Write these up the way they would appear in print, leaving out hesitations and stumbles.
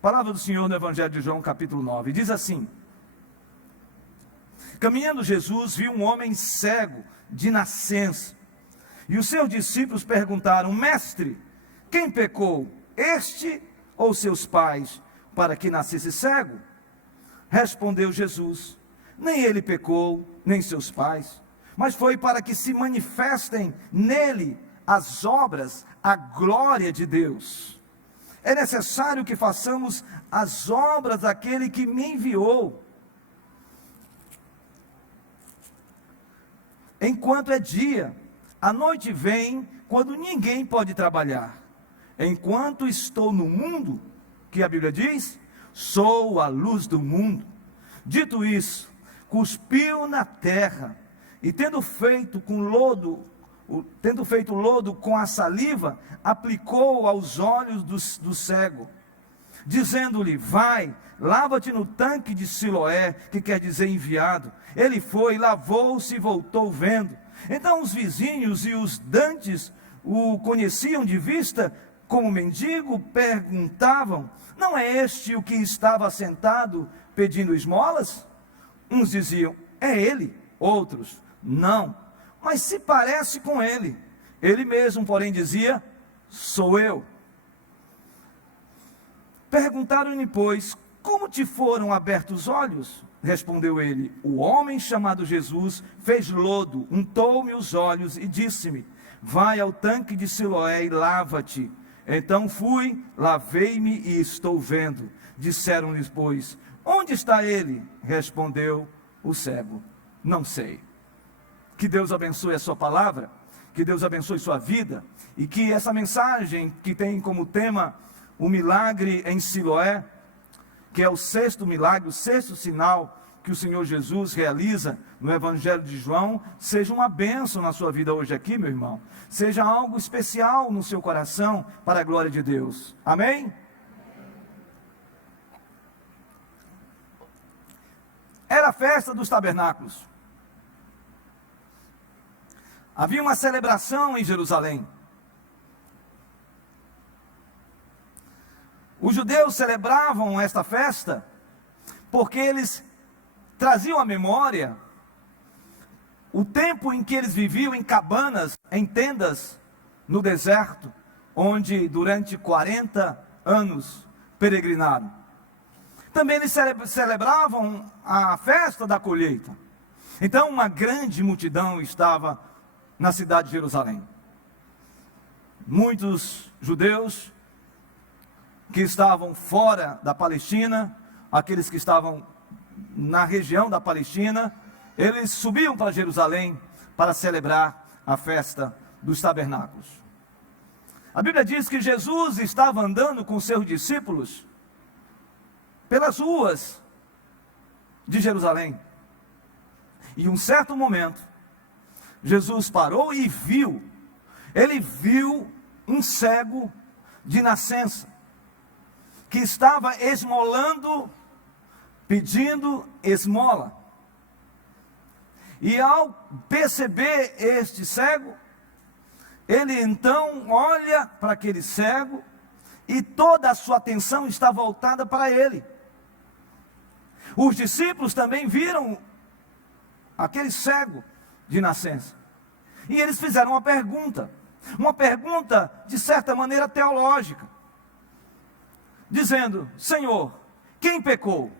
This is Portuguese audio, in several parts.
Palavra do Senhor no Evangelho de João, capítulo 9. Diz assim: caminhando Jesus viu um homem cego de nascença. E os seus discípulos perguntaram: mestre, quem pecou, este ou seus pais, para que nascesse cego? Respondeu Jesus: nem ele pecou, nem seus pais, mas foi para que se manifestem nele as obras, a glória de Deus. É necessário que façamos as obras daquele que me enviou, enquanto é dia. A noite vem quando ninguém pode trabalhar. Enquanto estou no mundo, que a Bíblia diz, sou a luz do mundo. Dito isso, cuspiu na terra, e tendo feito lodo com a saliva, aplicou aos olhos do cego, dizendo-lhe: vai, lava-te no tanque de Siloé, que quer dizer enviado. Ele foi, lavou-se e voltou vendo. Então os vizinhos e os dantes o conheciam de vista como mendigo, perguntavam: não é este o que estava sentado pedindo esmolas? Uns diziam: é ele. Outros: não, mas se parece com ele. Ele mesmo, porém, dizia: sou eu. Perguntaram-lhe, pois: como te foram abertos os olhos? Respondeu ele: o homem chamado Jesus fez lodo, untou-me os olhos e disse-me: vai ao tanque de Siloé e lava-te. Então fui, lavei-me e estou vendo. Disseram-lhe, pois: onde está ele? Respondeu o cego: não sei. Que Deus abençoe a sua palavra, que Deus abençoe sua vida, e que essa mensagem que tem como tema o milagre em Siloé, que é o sexto milagre, o sexto sinal que o Senhor Jesus realiza no Evangelho de João, seja uma bênção na sua vida hoje aqui, meu irmão. Seja algo especial no seu coração para a glória de Deus. Amém? Era a festa dos tabernáculos. Havia uma celebração em Jerusalém. Os judeus celebravam esta festa porque eles traziam à memória o tempo em que eles viviam em cabanas, em tendas, no deserto, onde durante 40 anos peregrinaram. Também eles celebravam a festa da colheita. Então uma grande multidão estava na cidade de Jerusalém. Muitos judeus que estavam fora da Palestina, aqueles que estavam na região da Palestina, eles subiam para Jerusalém para celebrar a festa dos tabernáculos. A Bíblia diz que Jesus estava andando com seus discípulos pelas ruas de Jerusalém. E em um certo momento, Jesus parou e viu. Ele viu um cego de nascença, que estava esmolando, pedindo esmola. E ao perceber este cego, ele então olha para aquele cego e toda a sua atenção está voltada para ele. Os discípulos também viram aquele cego de nascença. E eles fizeram uma pergunta de certa maneira teológica, dizendo: Senhor, quem pecou?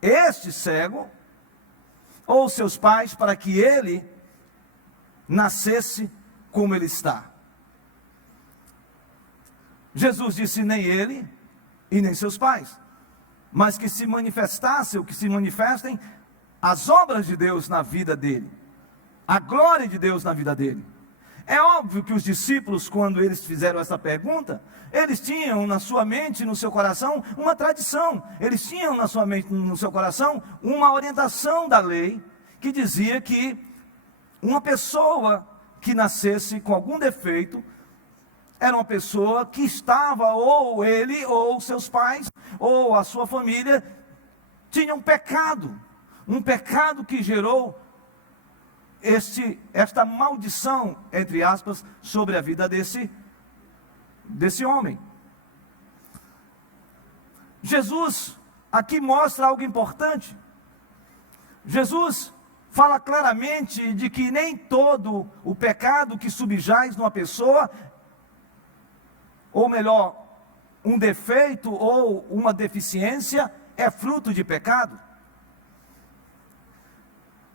Este cego ou seus pais, para que ele nascesse como ele está? Jesus disse: nem ele e nem seus pais, mas que se manifestasse, ou que se manifestem as obras de Deus na vida dele, a glória de Deus na vida dele. É óbvio que os discípulos, quando eles fizeram essa pergunta, eles tinham na sua mente, no seu coração, uma tradição. Eles tinham na sua mente, no seu coração, uma orientação da lei, que dizia que uma pessoa que nascesse com algum defeito, era uma pessoa que estava, ou ele, ou seus pais, ou a sua família, tinha um pecado que gerou esta maldição, entre aspas, sobre a vida desse homem. Jesus aqui mostra algo importante. Jesus fala claramente de que nem todo o pecado que subjaz numa pessoa, ou melhor, um defeito ou uma deficiência, é fruto de pecado.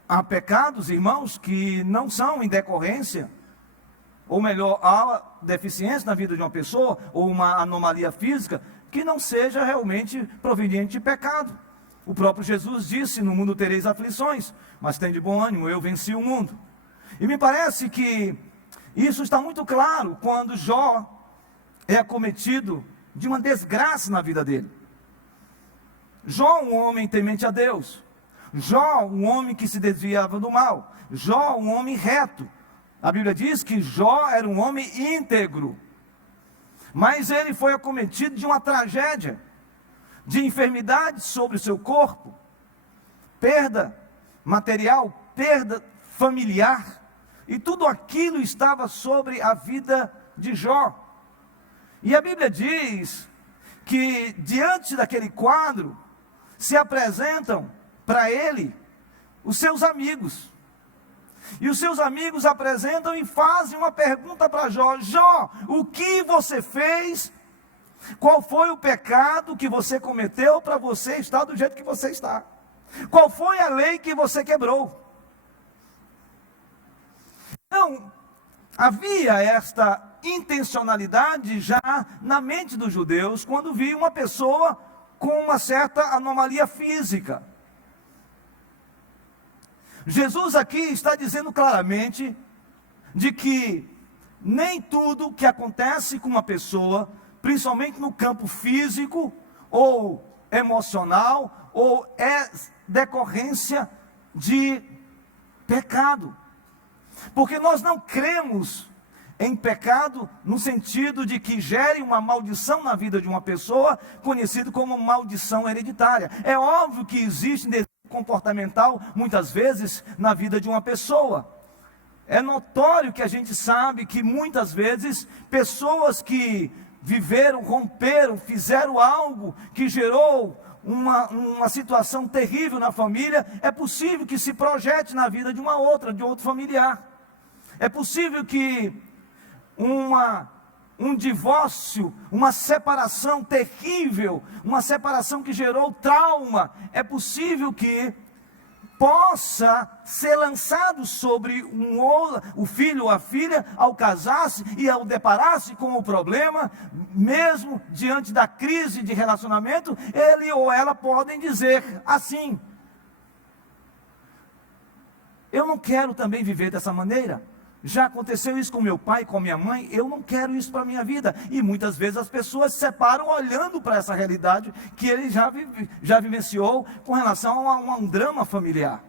Há pecados, irmãos, que não são em decorrência, ou melhor, há deficiência na vida de uma pessoa, ou uma anomalia física, que não seja realmente proveniente de pecado. O próprio Jesus disse: no mundo tereis aflições, mas tem de bom ânimo, eu venci o mundo. E me parece que isso está muito claro quando Jó é acometido de uma desgraça na vida dele. Jó, um homem temente a Deus. Jó, um homem que se desviava do mal. Jó, um homem reto. A Bíblia diz que Jó era um homem íntegro. Mas ele foi acometido de uma tragédia, de enfermidade sobre o seu corpo, perda material, perda familiar, e tudo aquilo estava sobre a vida de Jó. E a Bíblia diz que diante daquele quadro se apresentam para ele os seus amigos. E os seus amigos apresentam e fazem uma pergunta para Jó: Jó, o que você fez? Qual foi o pecado que você cometeu para você estar do jeito que você está? Qual foi a lei que você quebrou? Então, havia esta intencionalidade já na mente dos judeus quando via uma pessoa com uma certa anomalia física. Jesus aqui está dizendo claramente de que nem tudo que acontece com uma pessoa, principalmente no campo físico ou emocional, ou é decorrência de pecado. Porque nós não cremos em pecado no sentido de que gere uma maldição na vida de uma pessoa, conhecido como maldição hereditária. É óbvio que existe desvio comportamental, muitas vezes, na vida de uma pessoa. É notório que a gente sabe que muitas vezes, pessoas que viveram, romperam, fizeram algo que gerou uma situação terrível na família, é possível que se projete na vida de outro familiar. É possível que um divórcio, uma separação terrível, uma separação que gerou trauma, é possível que possa ser lançado sobre o filho ou a filha ao casar-se e ao deparar-se com o problema, mesmo diante da crise de relacionamento, ele ou ela podem dizer assim: eu não quero também viver dessa maneira. Já aconteceu isso com meu pai, com minha mãe, eu não quero isso para a minha vida. E muitas vezes as pessoas se separam olhando para essa realidade que ele já vivenciou com relação a um drama familiar.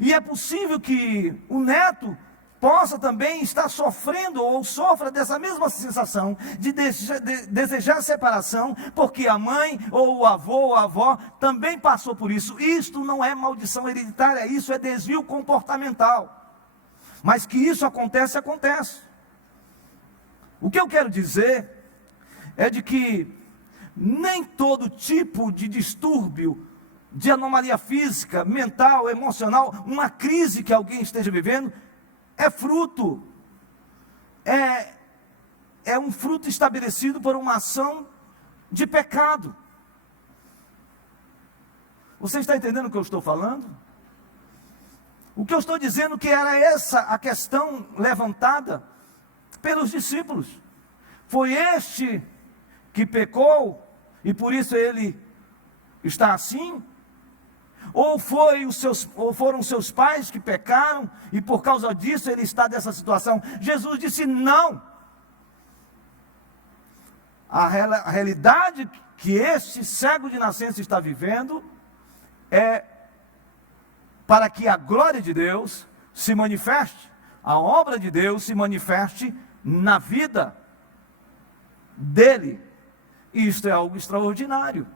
E é possível que o neto possa também estar sofrendo ou sofra dessa mesma sensação de desejar separação, porque a mãe ou o avô ou a avó também passou por isso. Isto não é maldição hereditária, isso é desvio comportamental. Mas que isso acontece, acontece. O que eu quero dizer é de que nem todo tipo de distúrbio, de anomalia física, mental, emocional, uma crise que alguém esteja vivendo, é fruto, é um fruto estabelecido por uma ação de pecado. Você está entendendo o que eu estou falando? O que eu estou dizendo que era essa a questão levantada pelos discípulos. Foi este que pecou e por isso ele está assim? Ou foram seus pais que pecaram e por causa disso ele está nessa situação? Jesus disse não. A realidade que este cego de nascença está vivendo é para que a glória de Deus se manifeste, a obra de Deus se manifeste na vida dele. Isto é algo extraordinário,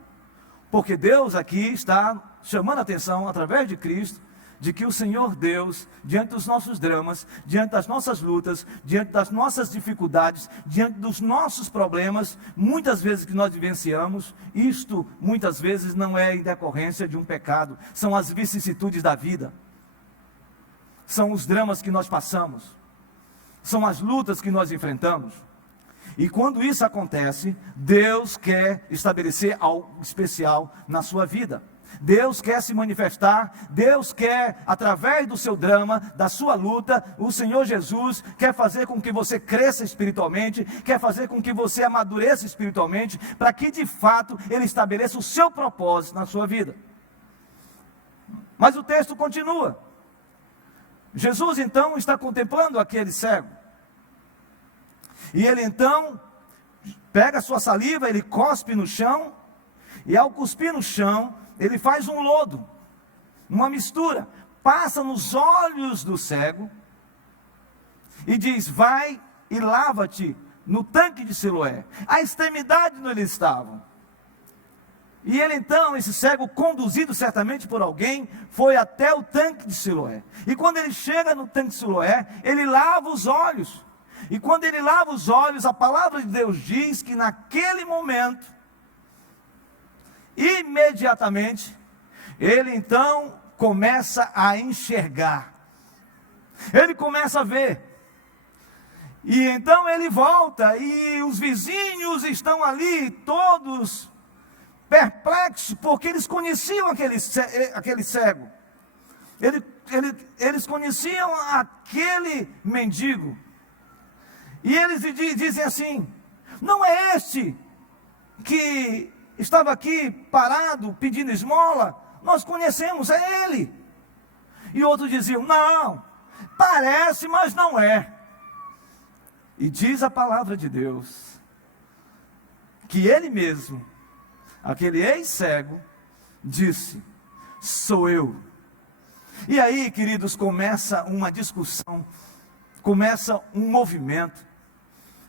porque Deus aqui está chamando a atenção, através de Cristo, de que o Senhor Deus, diante dos nossos dramas, diante das nossas lutas, diante das nossas dificuldades, diante dos nossos problemas, muitas vezes que nós vivenciamos, isto muitas vezes não é em decorrência de um pecado, são as vicissitudes da vida, são os dramas que nós passamos, são as lutas que nós enfrentamos. E quando isso acontece, Deus quer estabelecer algo especial na sua vida. Deus quer se manifestar, Deus quer, através do seu drama, da sua luta, o Senhor Jesus quer fazer com que você cresça espiritualmente, quer fazer com que você amadureça espiritualmente, para que de fato Ele estabeleça o seu propósito na sua vida. Mas o texto continua. Jesus então está contemplando aquele cego. E ele então pega a sua saliva, ele cospe no chão, e ao cuspir no chão, ele faz um lodo, uma mistura, passa nos olhos do cego, e diz: vai e lava-te no tanque de Siloé, a extremidade onde eles estavam. E ele então, esse cego, conduzido certamente por alguém, foi até o tanque de Siloé. E quando ele chega no tanque de Siloé, ele lava os olhos. E quando ele lava os olhos, a palavra de Deus diz que naquele momento, imediatamente, ele então começa a enxergar. Ele começa a ver. E então ele volta, e os vizinhos estão ali, todos perplexos, porque eles conheciam aquele cego. Eles conheciam aquele mendigo. E eles dizem assim: não é este que estava aqui parado pedindo esmola? Nós conhecemos, é ele. E outros diziam: não, parece, mas não é. E diz a palavra de Deus que ele mesmo, aquele ex-cego, disse: sou eu. E aí, queridos, começa uma discussão, começa um movimento,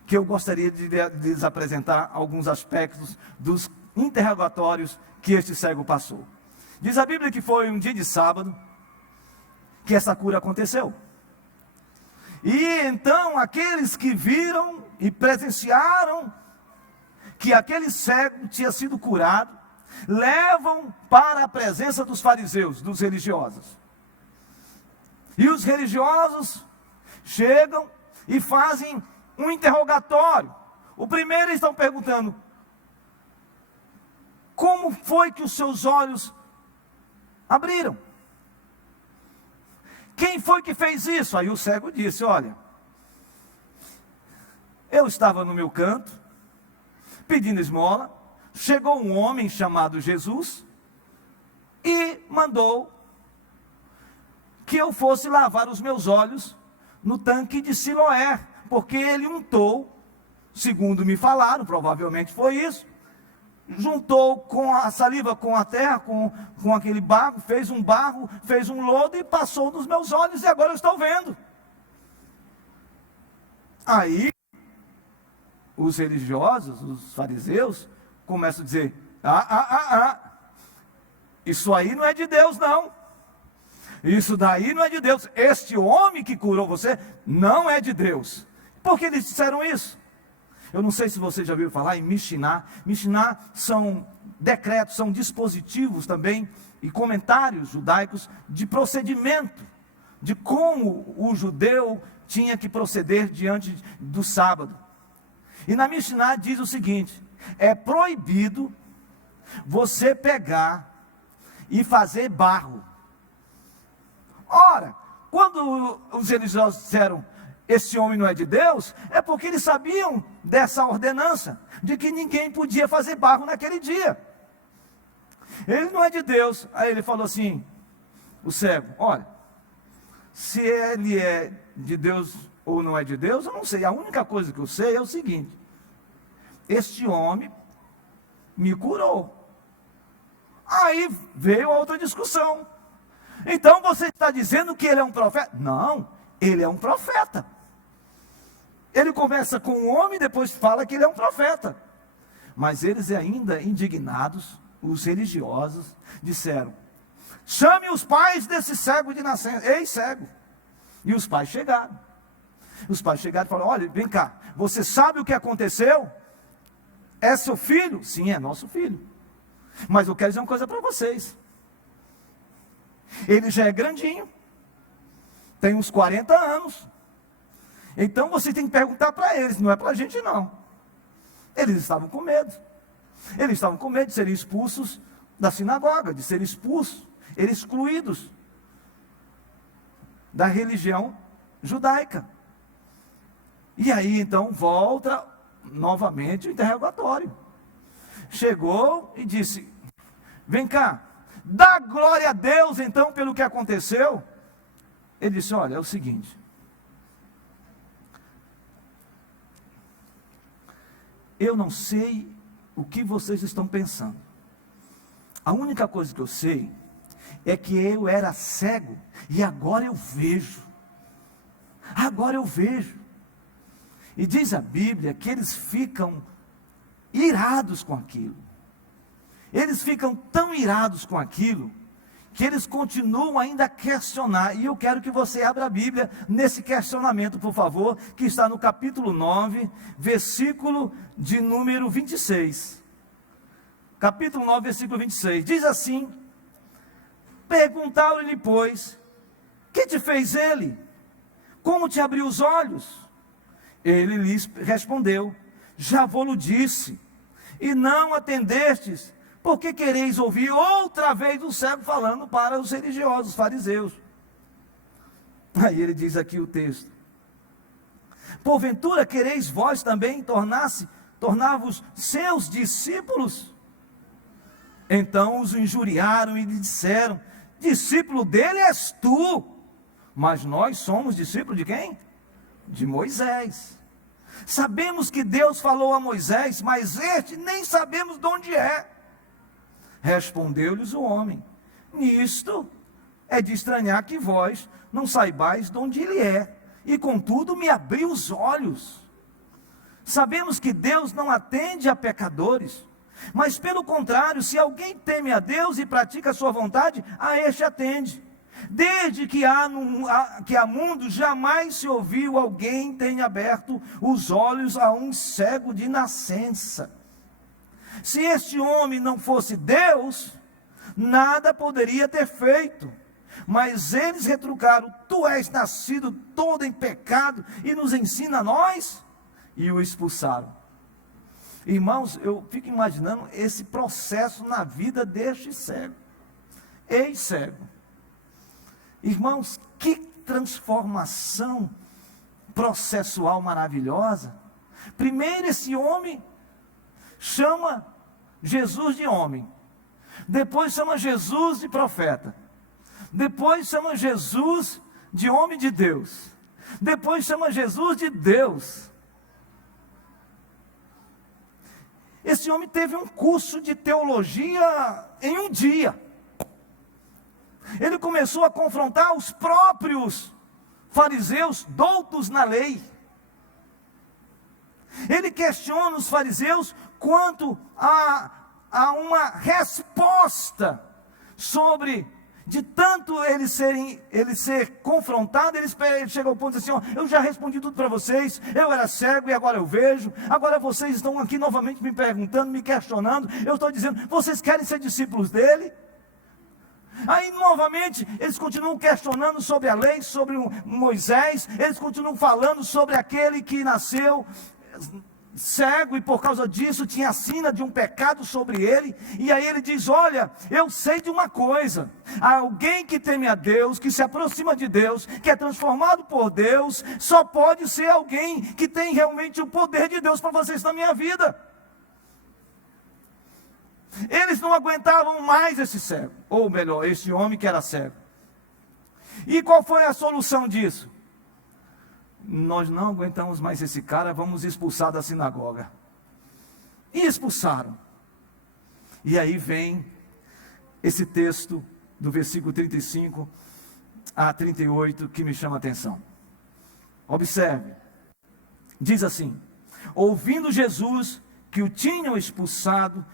que eu gostaria de lhes apresentar alguns aspectos dos interrogatórios que este cego passou. Diz a Bíblia que foi um dia de sábado que essa cura aconteceu. E então aqueles que viram e presenciaram que aquele cego tinha sido curado, levam para a presença dos fariseus, dos religiosos. E os religiosos chegam e fazem um interrogatório. O primeiro, eles estão perguntando: como foi que os seus olhos abriram? Quem foi que fez isso? Aí o cego disse: olha, eu estava no meu canto, pedindo esmola, chegou um homem chamado Jesus, e mandou que eu fosse lavar os meus olhos no tanque de Siloé, porque ele untou, segundo me falaram, provavelmente foi isso, juntou com a saliva com a terra, com aquele barro, fez um lodo e passou nos meus olhos, e agora eu estou vendo. Aí, os religiosos, os fariseus, começam a dizer: isso aí não é de Deus não, isso daí não é de Deus, este homem que curou você não é de Deus. Por que eles disseram isso? Eu não sei se você já ouviu falar em Mishnah. Mishnah são decretos, são dispositivos também, e comentários judaicos de procedimento, de como o judeu tinha que proceder diante do sábado. E na Mishnah diz o seguinte: é proibido você pegar e fazer barro. Ora, quando os religiosos disseram: esse homem não é de Deus, é porque eles sabiam dessa ordenança, de que ninguém podia fazer barro naquele dia. Ele não é de Deus. Aí ele falou assim, o cego: olha, se ele é de Deus ou não é de Deus, eu não sei. A única coisa que eu sei é o seguinte: este homem me curou. Aí veio a outra discussão. Então você está dizendo que ele é um profeta? Não, ele é um profeta. Ele conversa com um homem e depois fala que ele é um profeta. Mas eles ainda indignados, os religiosos, disseram: chame os pais desse cego de nascença, ex-cego. E os pais chegaram. Os pais chegaram e falaram: olha, vem cá, você sabe o que aconteceu? É seu filho? Sim, é nosso filho. Mas eu quero dizer uma coisa para vocês. Ele já é grandinho, tem uns 40 anos. Então você tem que perguntar para eles, não é para a gente não. Eles estavam com medo. Eles estavam com medo de serem expulsos da sinagoga, de serem expulsos, excluídos da religião judaica. E aí então volta novamente o interrogatório. Chegou e disse: vem cá, dá glória a Deus então pelo que aconteceu. Ele disse: olha, é o seguinte, eu não sei o que vocês estão pensando. A única coisa que eu sei é que eu era cego e agora eu vejo. Agora eu vejo. E diz a Bíblia que eles ficam irados com aquilo. Eles ficam tão irados com aquilo que eles continuam ainda a questionar. E eu quero que você abra a Bíblia nesse questionamento, por favor, que está no capítulo 9, versículo de número 26. Capítulo 9, versículo 26. Diz assim: perguntaram-lhe, pois, que te fez ele? Como te abriu os olhos? Ele lhes respondeu: já vou-lo disse, e não atendestes. Por que quereis ouvir outra vez o cego falando para os religiosos, os fariseus? Aí ele diz aqui o texto: porventura quereis vós também tornar-vos seus discípulos? Então os injuriaram e lhe disseram: discípulo dele és tu, mas nós somos discípulos de quem? De Moisés. Sabemos que Deus falou a Moisés, mas este nem sabemos de onde é. Respondeu-lhes o homem: nisto é de estranhar que vós não saibais de onde ele é, e contudo me abriu os olhos. Sabemos que Deus não atende a pecadores, mas pelo contrário, se alguém teme a Deus e pratica a sua vontade, a este atende. Desde que há mundo, jamais se ouviu alguém tenha aberto os olhos a um cego de nascença. Se este homem não fosse Deus, nada poderia ter feito. Mas eles retrucaram: tu és nascido todo em pecado e nos ensina a nós? E o expulsaram. Irmãos, eu fico imaginando esse processo na vida deste cego, ex-cego. Irmãos, que transformação processual maravilhosa. Primeiro esse homem chama Jesus de homem, depois chama Jesus de profeta, depois chama Jesus de homem de Deus, depois chama Jesus de Deus. Esse homem teve um curso de teologia em um dia. Ele começou a confrontar os próprios fariseus doutos na lei. Ele questiona os fariseus quanto a uma resposta sobre, de tanto ele ser confrontado, ele chega ao ponto de dizer assim: eu já respondi tudo para vocês, eu era cego e agora eu vejo, agora vocês estão aqui novamente me perguntando, me questionando, eu estou dizendo, vocês querem ser discípulos dele? Aí novamente eles continuam questionando sobre a lei, sobre Moisés, eles continuam falando sobre aquele que nasceu cego e por causa disso tinha a sina de um pecado sobre ele. E aí ele diz: olha, eu sei de uma coisa, alguém que teme a Deus, que se aproxima de Deus, que é transformado por Deus, só pode ser alguém que tem realmente o poder de Deus para vocês na minha vida. Eles não aguentavam mais esse cego, ou melhor, esse homem que era cego. E qual foi a solução disso? Nós não aguentamos mais esse cara, vamos expulsar da sinagoga. E expulsaram. E aí vem esse texto do versículo 35 a 38 que me chama a atenção. Observe, diz assim: ouvindo Jesus que o tinham expulsado,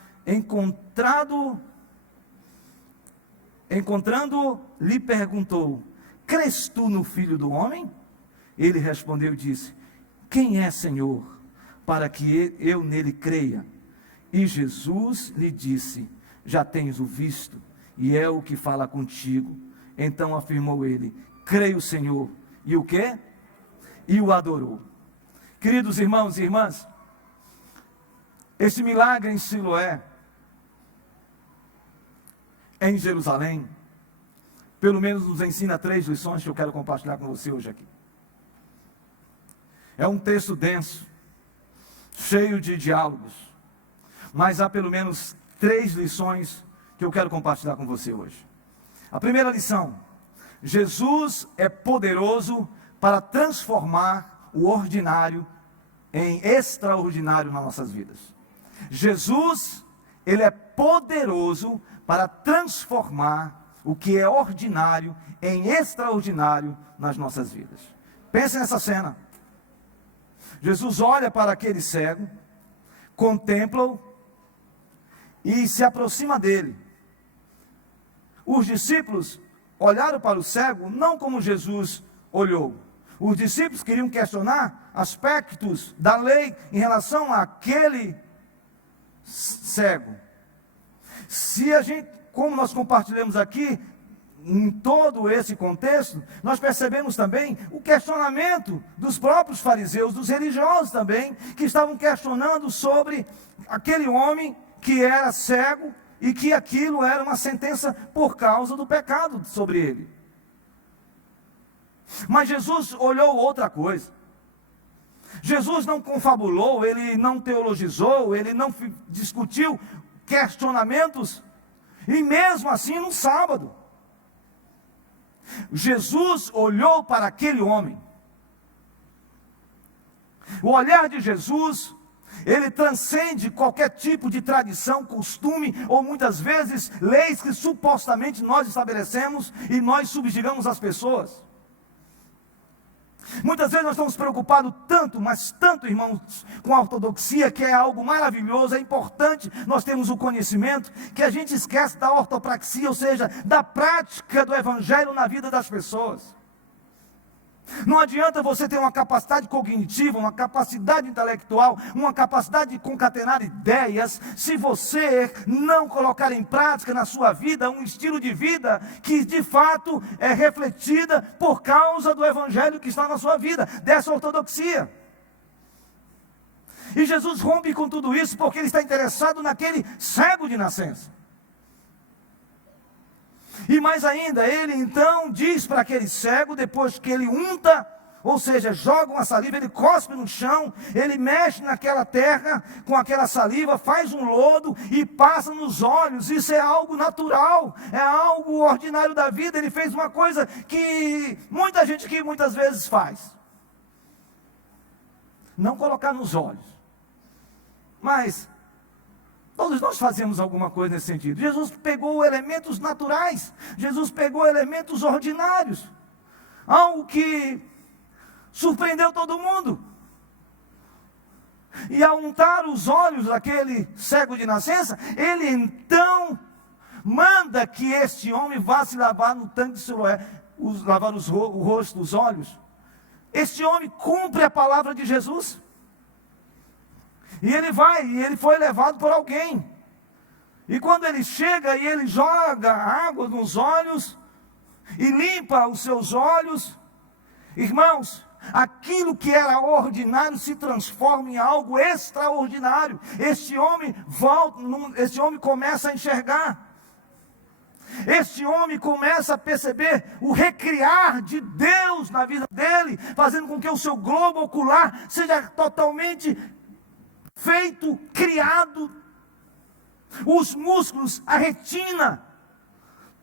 encontrando-o, lhe perguntou: crês tu no Filho do Homem? Ele respondeu e disse: quem é, Senhor, para que eu nele creia? E Jesus lhe disse: já tens o visto, e é o que fala contigo. Então afirmou ele: creio, Senhor. E o quê? E o adorou. Queridos irmãos e irmãs, esse milagre em Siloé, em Jerusalém, pelo menos nos ensina 3 lições que eu quero compartilhar com você hoje aqui. É um texto denso, cheio de diálogos, mas há pelo menos 3 lições que eu quero compartilhar com você hoje. A primeira lição: Jesus é poderoso para transformar o ordinário em extraordinário nas nossas vidas. Jesus, ele é poderoso para transformar o que é ordinário em extraordinário nas nossas vidas. Pense nessa cena. Jesus olha para aquele cego, contempla-o e se aproxima dele. Os discípulos olharam para o cego não como Jesus olhou. Os discípulos queriam questionar aspectos da lei em relação àquele cego. Se a gente, como nós compartilhamos aqui, em todo esse contexto, nós percebemos também o questionamento dos próprios fariseus, dos religiosos também, que estavam questionando sobre aquele homem que era cego e que aquilo era uma sentença por causa do pecado sobre ele. Mas Jesus olhou outra coisa. Jesus não confabulou, ele não teologizou, ele não discutiu questionamentos, e mesmo assim no sábado, Jesus olhou para aquele homem. O olhar de Jesus, ele transcende qualquer tipo de tradição, costume, ou muitas vezes leis que supostamente nós estabelecemos e nós subjugamos as pessoas. Muitas vezes nós estamos preocupados tanto, mas tanto, irmãos, com a ortodoxia, que é algo maravilhoso, é importante nós termos o conhecimento, que a gente esquece da ortopraxia, ou seja, da prática do evangelho na vida das pessoas. Não adianta você ter uma capacidade cognitiva, uma capacidade intelectual, uma capacidade de concatenar ideias, se você não colocar em prática na sua vida um estilo de vida que de fato é refletida por causa do evangelho que está na sua vida, dessa ortodoxia. E Jesus rompe com tudo isso porque ele está interessado naquele cego de nascença. E mais ainda, ele então diz para aquele cego, depois que ele unta, ou seja, joga uma saliva, ele cospe no chão, ele mexe naquela terra com aquela saliva, faz um lodo e passa nos olhos. Isso é algo natural, é algo ordinário da vida. Ele fez uma coisa que muita gente que muitas vezes faz: não colocar nos olhos. Mas todos nós fazemos alguma coisa nesse sentido. Jesus pegou elementos naturais, Jesus pegou elementos ordinários, algo que surpreendeu todo mundo. E ao untar os olhos daquele cego de nascença, ele então manda que este homem vá se lavar no tanque de Siloé, lavar o rosto, os olhos. Este homem cumpre a palavra de Jesus. E ele vai, e ele foi levado por alguém. E quando ele chega e ele joga água nos olhos e limpa os seus olhos, irmãos, aquilo que era ordinário se transforma em algo extraordinário. Este homem começa a enxergar. Este homem começa a perceber o recriar de Deus na vida dele, fazendo com que o seu globo ocular seja totalmente feito, criado, os músculos, a retina,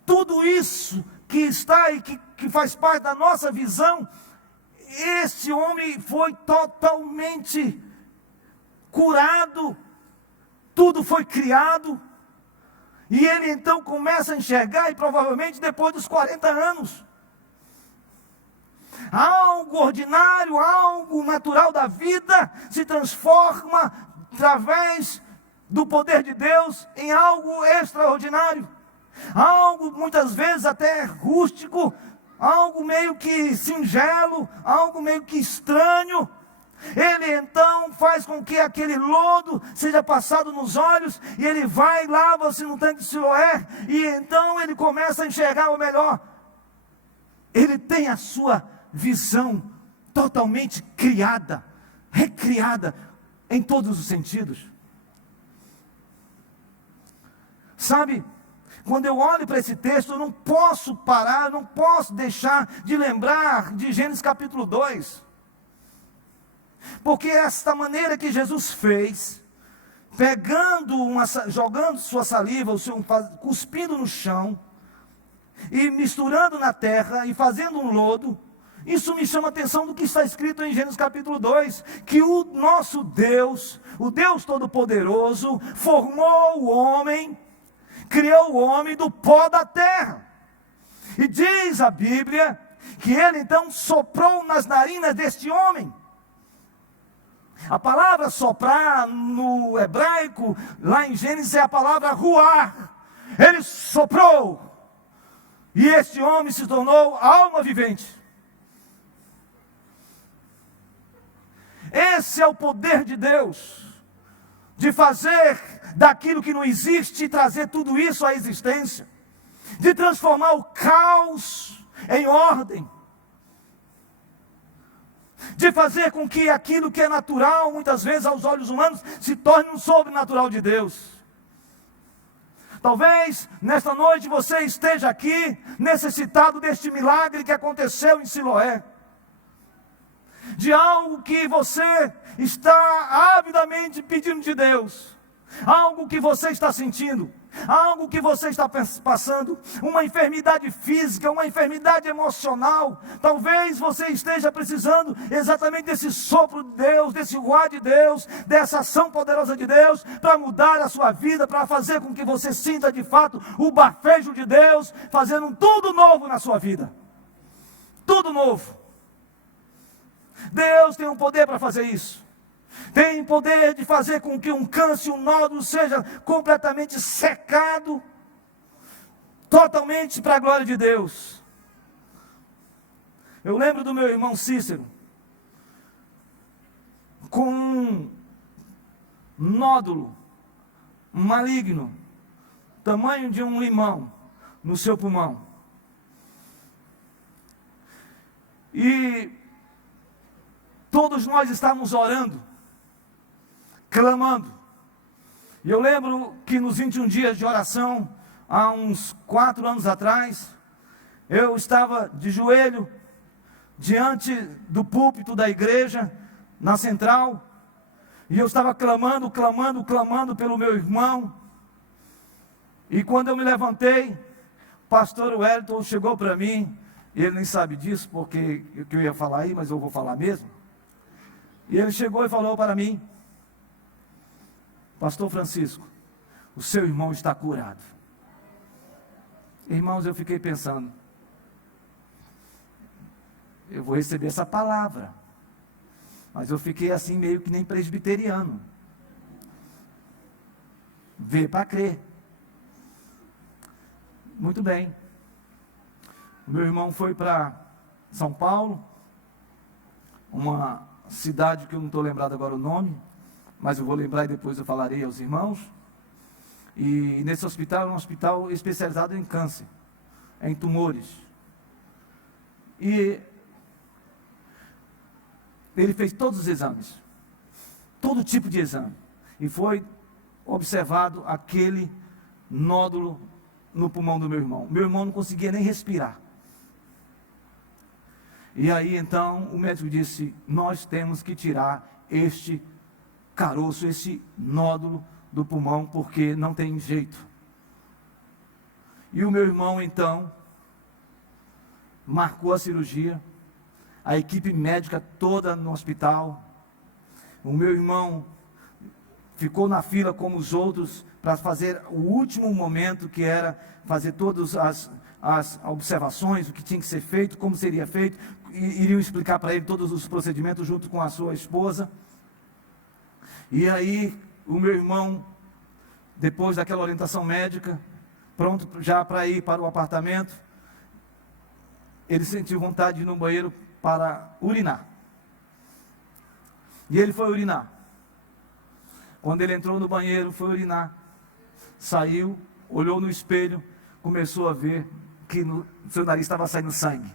tudo isso que está e que faz parte da nossa visão. Este homem foi totalmente curado, tudo foi criado, e ele então começa a enxergar, e provavelmente depois dos 40 anos, algo ordinário, algo natural da vida se transforma através do poder de Deus em algo extraordinário. algo muitas vezes até rústico, algo meio que singelo, algo meio que estranho. Ele então faz com que aquele lodo seja passado nos olhos, e ele vai e lava-se no tanque de Siloé, e então ele começa a enxergar o melhor. Ele tem a sua visão totalmente criada, recriada, em todos os sentidos. Sabe, quando eu olho para esse texto, eu não posso parar, não posso deixar de lembrar de Gênesis capítulo 2. Porque esta maneira que Jesus fez, jogando sua saliva, cuspindo no chão, e misturando na terra, e fazendo um lodo, isso me chama a atenção do que está escrito em Gênesis capítulo 2, que o nosso Deus, o Deus Todo-Poderoso, formou o homem, criou o homem do pó da terra. E diz a Bíblia, que ele então soprou nas narinas deste homem. A palavra soprar no hebraico, lá em Gênesis, é a palavra ruar. Ele soprou, e este homem se tornou alma vivente. Esse é o poder de Deus, de fazer daquilo que não existe e trazer tudo isso à existência, de transformar o caos em ordem, de fazer com que aquilo que é natural, muitas vezes aos olhos humanos, se torne um sobrenatural de Deus. Talvez nesta noite você esteja aqui necessitado deste milagre que aconteceu em Siloé, de algo que você está avidamente pedindo de Deus, algo que você está sentindo, algo que você está passando, uma enfermidade física, uma enfermidade emocional. Talvez você esteja precisando exatamente desse sopro de Deus, desse ruar de Deus, dessa ação poderosa de Deus, para mudar a sua vida, para fazer com que você sinta de fato o bafejo de Deus, fazendo tudo novo na sua vida, tudo novo. Deus tem um poder para fazer isso. Tem poder de fazer com que um câncer, um nódulo seja completamente secado, totalmente para a glória de Deus. Eu lembro do meu irmão Cícero, com um nódulo maligno, tamanho de um limão, no seu pulmão. E todos nós estávamos orando, clamando. E eu lembro que nos 21 dias de oração, há uns 4 anos atrás, eu estava de joelho, diante do púlpito da igreja, na central, e eu estava clamando pelo meu irmão. E quando eu me levantei, o pastor Wellington chegou para mim, e ele nem sabe disso, porque eu ia falar aí, mas eu vou falar mesmo. E ele chegou e falou para mim: Pastor Francisco, o seu irmão está curado. Irmãos, eu fiquei pensando, eu vou receber essa palavra, mas eu fiquei assim meio que nem presbiteriano, ver para crer. Muito bem, meu irmão foi para São Paulo, uma cidade que eu não estou lembrado agora o nome, mas eu vou lembrar e depois eu falarei aos irmãos. E nesse hospital é um hospital especializado em câncer, em tumores. E ele fez todos os exames, todo tipo de exame, e foi observado aquele nódulo no pulmão do meu irmão. Meu irmão não conseguia nem respirar. E aí então o médico disse: nós temos que tirar este caroço, esse nódulo do pulmão, porque não tem jeito. E o meu irmão então marcou a cirurgia, a equipe médica toda no hospital. O meu irmão ficou na fila como os outros para fazer o último momento, que era fazer todas as observações, o que tinha que ser feito, como seria feito. Iriam explicar para ele todos os procedimentos junto com a sua esposa. E aí o meu irmão, depois daquela orientação médica, pronto já para ir para o apartamento, ele sentiu vontade de ir no banheiro para urinar. E ele foi urinar. Quando ele entrou no banheiro, foi urinar, saiu, olhou no espelho, começou a ver que no seu nariz estava saindo sangue.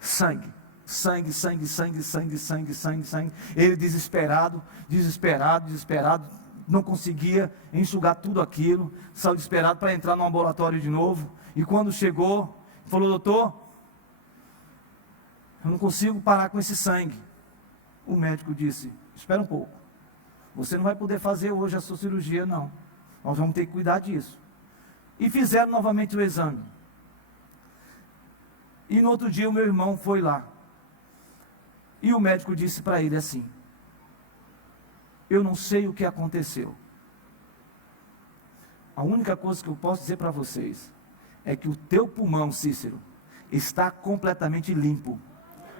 Sangue, sangue, sangue, sangue, sangue, sangue, sangue, sangue. Ele desesperado, desesperado, desesperado, não conseguia enxugar tudo aquilo, saiu desesperado para entrar no ambulatório de novo. E quando chegou, falou: doutor, eu não consigo parar com esse sangue. O médico disse: espera um pouco, você não vai poder fazer hoje a sua cirurgia não, nós vamos ter que cuidar disso. E fizeram novamente o exame. E no outro dia o meu irmão foi lá, e o médico disse para ele assim: eu não sei o que aconteceu, a única coisa que eu posso dizer para vocês é que o teu pulmão, Cícero, está completamente limpo.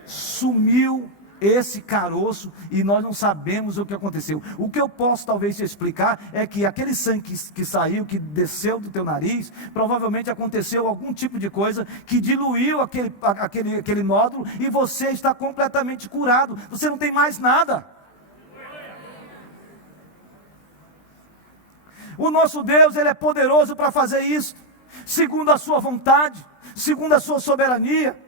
Sumiu esse caroço e nós não sabemos o que aconteceu. O que eu posso talvez te explicar é que aquele sangue que saiu, que desceu do teu nariz, provavelmente aconteceu algum tipo de coisa que diluiu aquele nódulo, e você está completamente curado, você não tem mais nada. O nosso Deus, Ele é poderoso para fazer isso, segundo a sua vontade, segundo a sua soberania.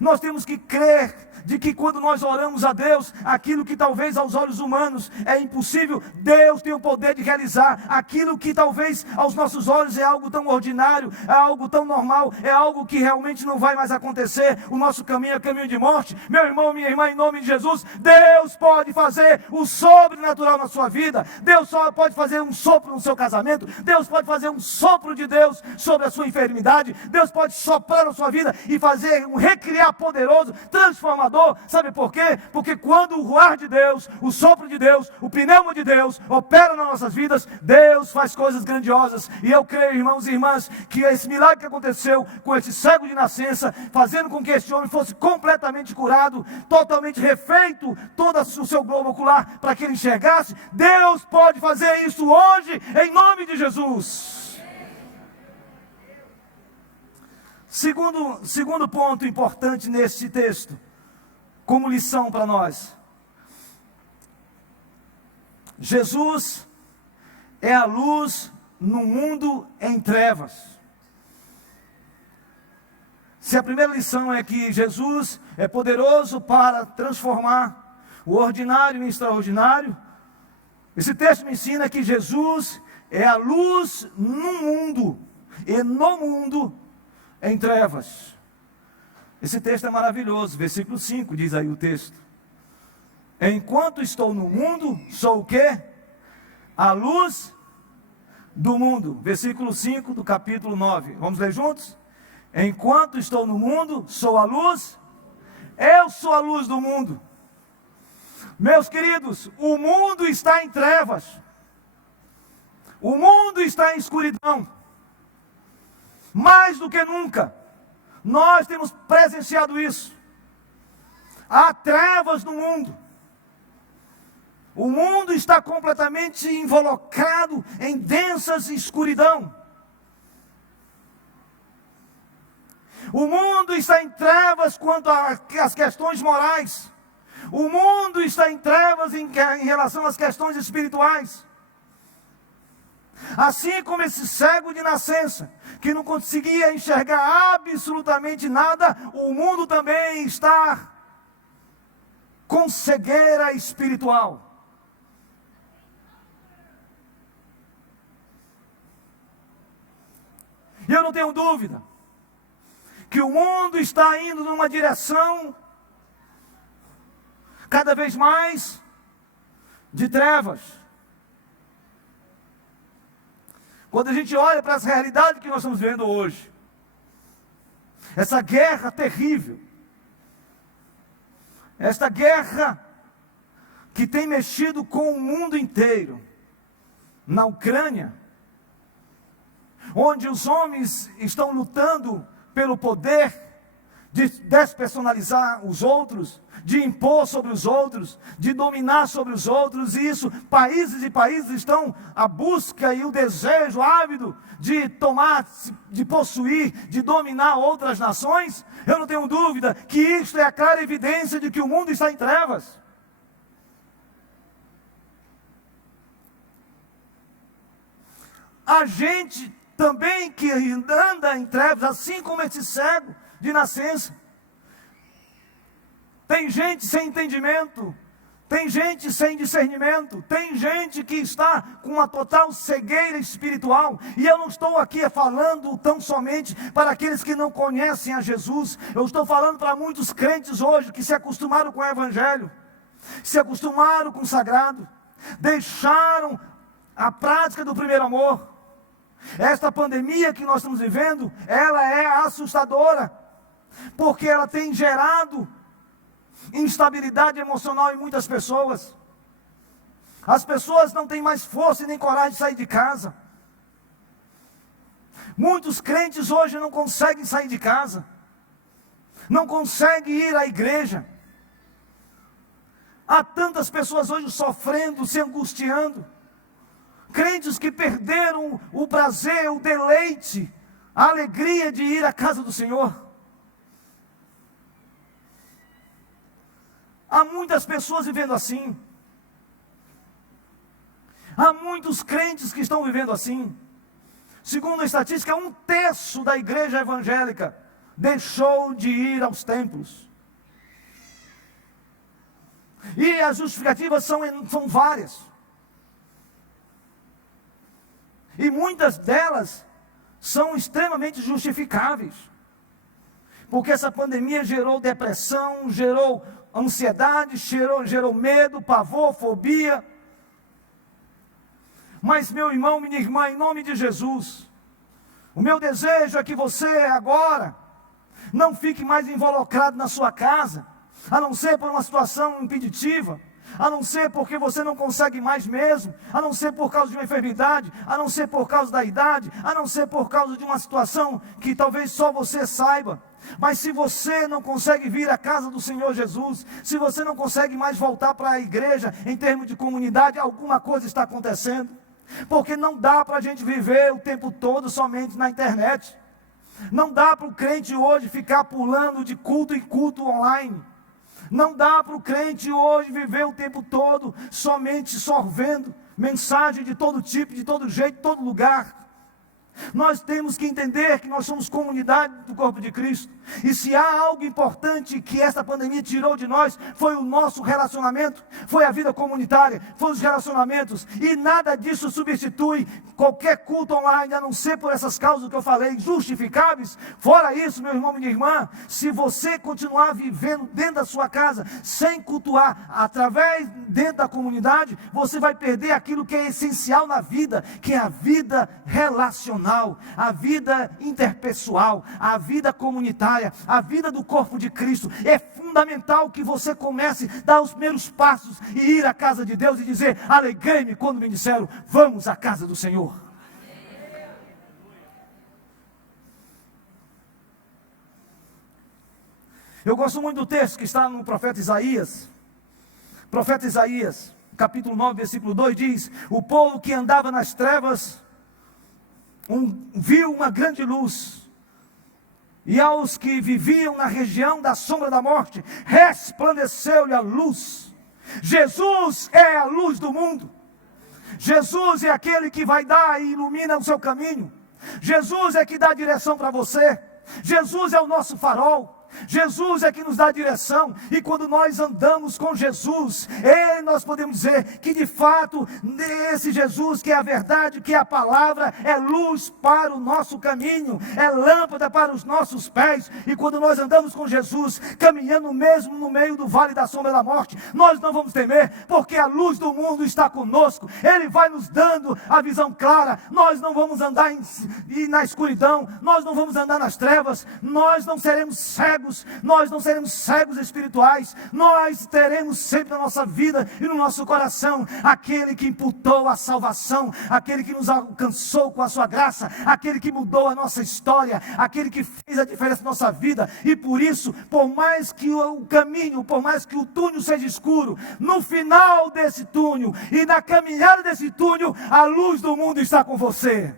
Nós temos que crer de que quando nós oramos a Deus, aquilo que talvez aos olhos humanos é impossível, Deus tem o poder de realizar. Aquilo que talvez aos nossos olhos é algo tão ordinário, é algo tão normal, é algo que realmente não vai mais acontecer, o nosso caminho é caminho de morte. Meu irmão, minha irmã, em nome de Jesus, Deus pode fazer o sobrenatural na sua vida. Deus só pode fazer um sopro no seu casamento. Deus pode fazer um sopro de Deus sobre a sua enfermidade. Deus pode soprar na sua vida e fazer um recriar poderoso, transformador. Sabe por quê? Porque quando o ruar de Deus, o sopro de Deus, o pneuma de Deus opera nas nossas vidas, Deus faz coisas grandiosas. E eu creio, irmãos e irmãs, que esse milagre que aconteceu com esse cego de nascença, fazendo com que este homem fosse completamente curado, totalmente refeito, todo o seu globo ocular, para que ele enxergasse, Deus pode fazer isso hoje, em nome de Jesus. Segundo ponto importante neste texto, como lição para nós: Jesus é a luz no mundo em trevas. Se a primeira lição é que Jesus é poderoso para transformar o ordinário em extraordinário, esse texto me ensina que Jesus é a luz no mundo, e no mundo em trevas. Esse texto é maravilhoso, versículo 5 diz aí o texto: enquanto estou no mundo, sou o quê? A luz do mundo. Versículo 5 do capítulo 9, vamos ler juntos? Enquanto estou no mundo, sou a luz, eu sou a luz do mundo. Meus queridos, o mundo está em trevas, o mundo está em escuridão, mais do que nunca. Nós temos presenciado isso. Há trevas no mundo. O mundo está completamente involucrado em densas escuridão. O mundo está em trevas quanto às questões morais. O mundo está em trevas em relação às questões espirituais. Assim como esse cego de nascença, que não conseguia enxergar absolutamente nada, o mundo também está com cegueira espiritual. E eu não tenho dúvida que o mundo está indo numa direção cada vez mais de trevas. Quando a gente olha para as realidades que nós estamos vendo hoje, essa guerra terrível, esta guerra que tem mexido com o mundo inteiro, na Ucrânia, onde os homens estão lutando pelo poder de despersonalizar os outros, de impor sobre os outros, de dominar sobre os outros, e isso, países e países estão à busca e o desejo ávido de tomar, de possuir, de dominar outras nações. Eu não tenho dúvida que isto é a clara evidência de que o mundo está em trevas. A gente também que anda em trevas, assim como esse cego de nascença. Tem gente sem entendimento, tem gente sem discernimento, tem gente que está com uma total cegueira espiritual. E eu não estou aqui falando tão somente para aqueles que não conhecem a Jesus. Eu estou falando para muitos crentes hoje que se acostumaram com o Evangelho, se acostumaram com o sagrado, deixaram a prática do primeiro amor. Esta pandemia que nós estamos vivendo, ela é assustadora, porque ela tem gerado instabilidade emocional em muitas pessoas. As pessoas não têm mais força e nem coragem de sair de casa. Muitos crentes hoje não conseguem sair de casa, não conseguem ir à igreja. Há tantas pessoas hoje sofrendo, se angustiando. Crentes que perderam o prazer, o deleite, a alegria de ir à casa do Senhor. Há muitas pessoas vivendo assim. Há muitos crentes que estão vivendo assim. Segundo a estatística, 1/3 da igreja evangélica deixou de ir aos templos. E as justificativas são várias. E muitas delas são extremamente justificáveis. Porque essa pandemia gerou depressão, gerou ansiedade, gerou medo, pavor, fobia. Mas meu irmão, minha irmã, em nome de Jesus, o meu desejo é que você agora não fique mais involucrado na sua casa, a não ser por uma situação impeditiva, a não ser porque você não consegue mais mesmo, a não ser por causa de uma enfermidade, a não ser por causa da idade, a não ser por causa de uma situação que talvez só você saiba. Mas se você não consegue vir à casa do Senhor Jesus, se você não consegue mais voltar para a igreja em termos de comunidade, alguma coisa está acontecendo. Porque não dá para a gente viver o tempo todo somente na internet. Não dá para o crente hoje ficar pulando de culto em culto online. Não dá para o crente hoje viver o tempo todo somente sorvendo mensagem de todo tipo, de todo jeito, de todo lugar. Nós temos que entender que nós somos comunidade do corpo de Cristo. E se há algo importante que esta pandemia tirou de nós, foi o nosso relacionamento, foi a vida comunitária, foi os relacionamentos. E nada disso substitui qualquer culto online, a não ser por essas causas que eu falei, justificáveis. Fora isso, meu irmão, minha irmã, se você continuar vivendo dentro da sua casa, sem cultuar, através dentro da comunidade, você vai perder aquilo que é essencial na vida, que é a vida relacional, a vida interpessoal, a vida comunitária, a vida do corpo de Cristo. É fundamental que você comece a dar os primeiros passos e ir à casa de Deus e dizer: alegrei-me quando me disseram, vamos à casa do Senhor. Eu gosto muito do texto que está no profeta Isaías. Profeta Isaías, capítulo 9, versículo 2 diz: o povo que andava nas trevas viu uma grande luz, e aos que viviam na região da sombra da morte, resplandeceu-lhe a luz. Jesus é a luz do mundo. Jesus é aquele que vai dar e ilumina o seu caminho. Jesus é que dá direção para você. Jesus é o nosso farol. Jesus é que nos dá a direção. E quando nós andamos com Jesus, nós podemos dizer que de fato esse Jesus que é a verdade, que é a palavra, é luz para o nosso caminho, é lâmpada para os nossos pés. E quando nós andamos com Jesus, caminhando mesmo no meio do vale da sombra da morte, nós não vamos temer, porque a luz do mundo está conosco. Ele vai nos dando a visão clara. Nós não vamos andar na escuridão, nós não vamos andar nas trevas, nós não seremos cegos cegos, nós não seremos cegos espirituais, nós teremos sempre na nossa vida e no nosso coração aquele que imputou a salvação, aquele que nos alcançou com a sua graça, aquele que mudou a nossa história, aquele que fez a diferença na nossa vida. E por isso, por mais que o caminho, por mais que o túnel seja escuro, no final desse túnel e na caminhada desse túnel, a luz do mundo está com você.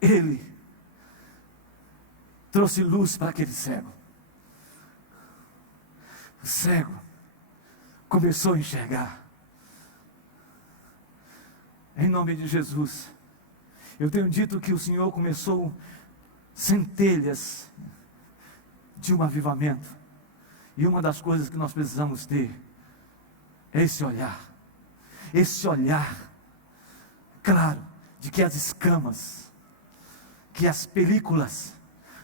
Ele trouxe luz para aquele cego. O cego começou a enxergar. Em nome de Jesus, eu tenho dito que o Senhor começou centelhas de um avivamento. E uma das coisas que nós precisamos ter é esse olhar. Esse olhar, claro, de que as escamas, que as películas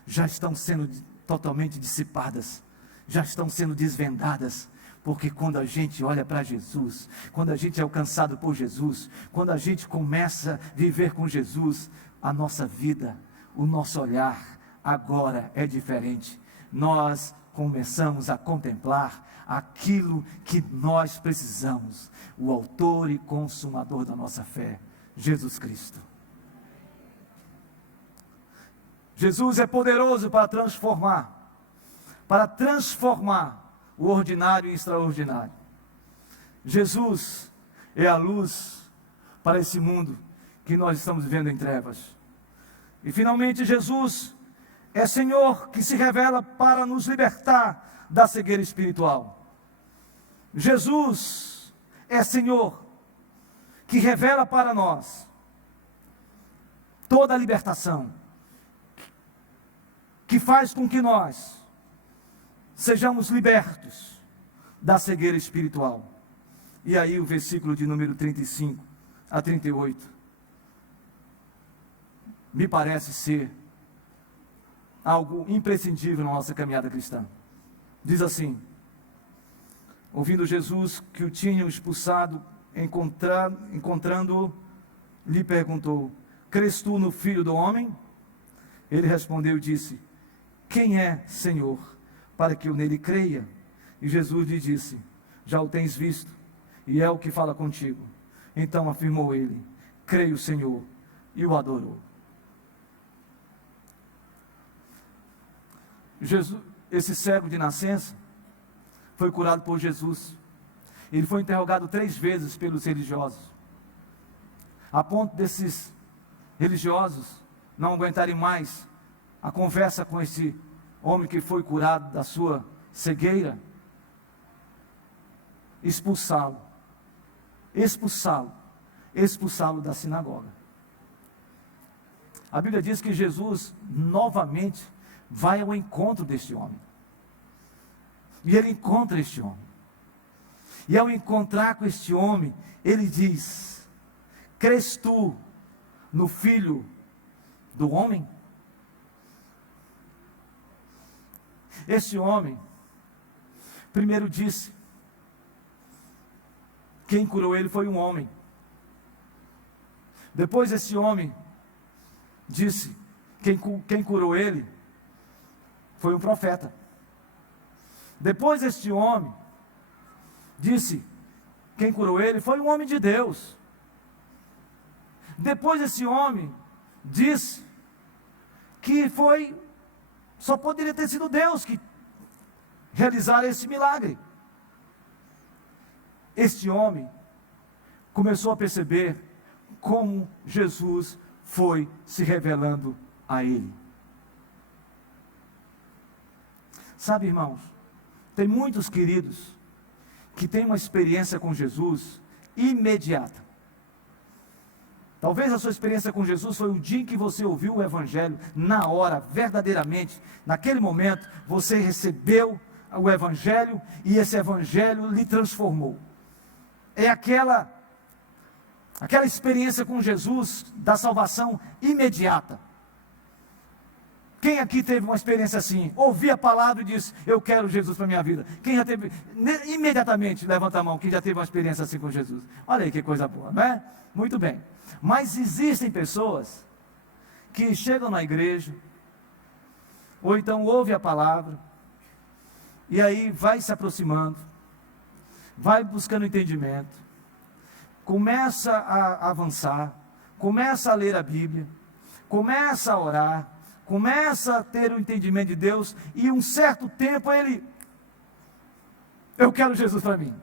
já estão sendo totalmente dissipadas, já estão sendo desvendadas, porque quando a gente olha para Jesus, quando a gente é alcançado por Jesus, quando a gente começa a viver com Jesus, a nossa vida, o nosso olhar agora é diferente. Nós começamos a contemplar aquilo que nós precisamos, o autor e consumador da nossa fé, Jesus Cristo. Jesus é poderoso para transformar o ordinário e extraordinário. Jesus é a luz para esse mundo que nós estamos vivendo em trevas. E finalmente Jesus é Senhor que se revela para nos libertar da cegueira espiritual. Jesus é Senhor que revela para nós toda a libertação, que faz com que nós sejamos libertos da cegueira espiritual. E aí o versículo de número 35 a 38, me parece ser algo imprescindível na nossa caminhada cristã. Diz assim: ouvindo Jesus que o tinham expulsado, encontrando-o, lhe perguntou: crês tu no Filho do Homem? Ele respondeu e disse: quem é, Senhor, para que eu nele creia? E Jesus lhe disse: já o tens visto, e é o que fala contigo. Então afirmou ele: creio, Senhor, e o adorou. Jesus, esse cego de nascença, foi curado por Jesus. Ele foi interrogado 3 vezes pelos religiosos, a ponto desses religiosos não aguentarem mais a conversa com esse homem que foi curado da sua cegueira, expulsá-lo da sinagoga. A Bíblia diz que Jesus novamente vai ao encontro deste homem, e ele encontra este homem, e ao encontrar com este homem, ele diz: crês tu no Filho do Homem? Este homem primeiro disse: quem curou ele foi um homem. Depois esse homem disse: quem curou ele foi um profeta. Depois este homem disse: quem curou ele foi um homem de Deus. Depois esse homem disse que só poderia ter sido Deus que realizara esse milagre. Este homem começou a perceber como Jesus foi se revelando a ele. Sabe, irmãos, tem muitos queridos que têm uma experiência com Jesus imediata. Talvez a sua experiência com Jesus foi o dia em que você ouviu o Evangelho, na hora, verdadeiramente, naquele momento, você recebeu o Evangelho e esse Evangelho lhe transformou. É aquela experiência com Jesus da salvação imediata. Quem aqui teve uma experiência assim? Ouvi a palavra e disse: eu quero Jesus para a minha vida. Quem já teve, imediatamente, levanta a mão, quem já teve uma experiência assim com Jesus. Olha aí que coisa boa, não é? Muito bem. Mas existem pessoas que chegam na igreja, ou então ouve a palavra, e aí vai se aproximando, vai buscando entendimento, começa a avançar, começa a ler a Bíblia, começa a orar, começa a ter o entendimento de Deus, e um certo tempo eu quero Jesus para mim.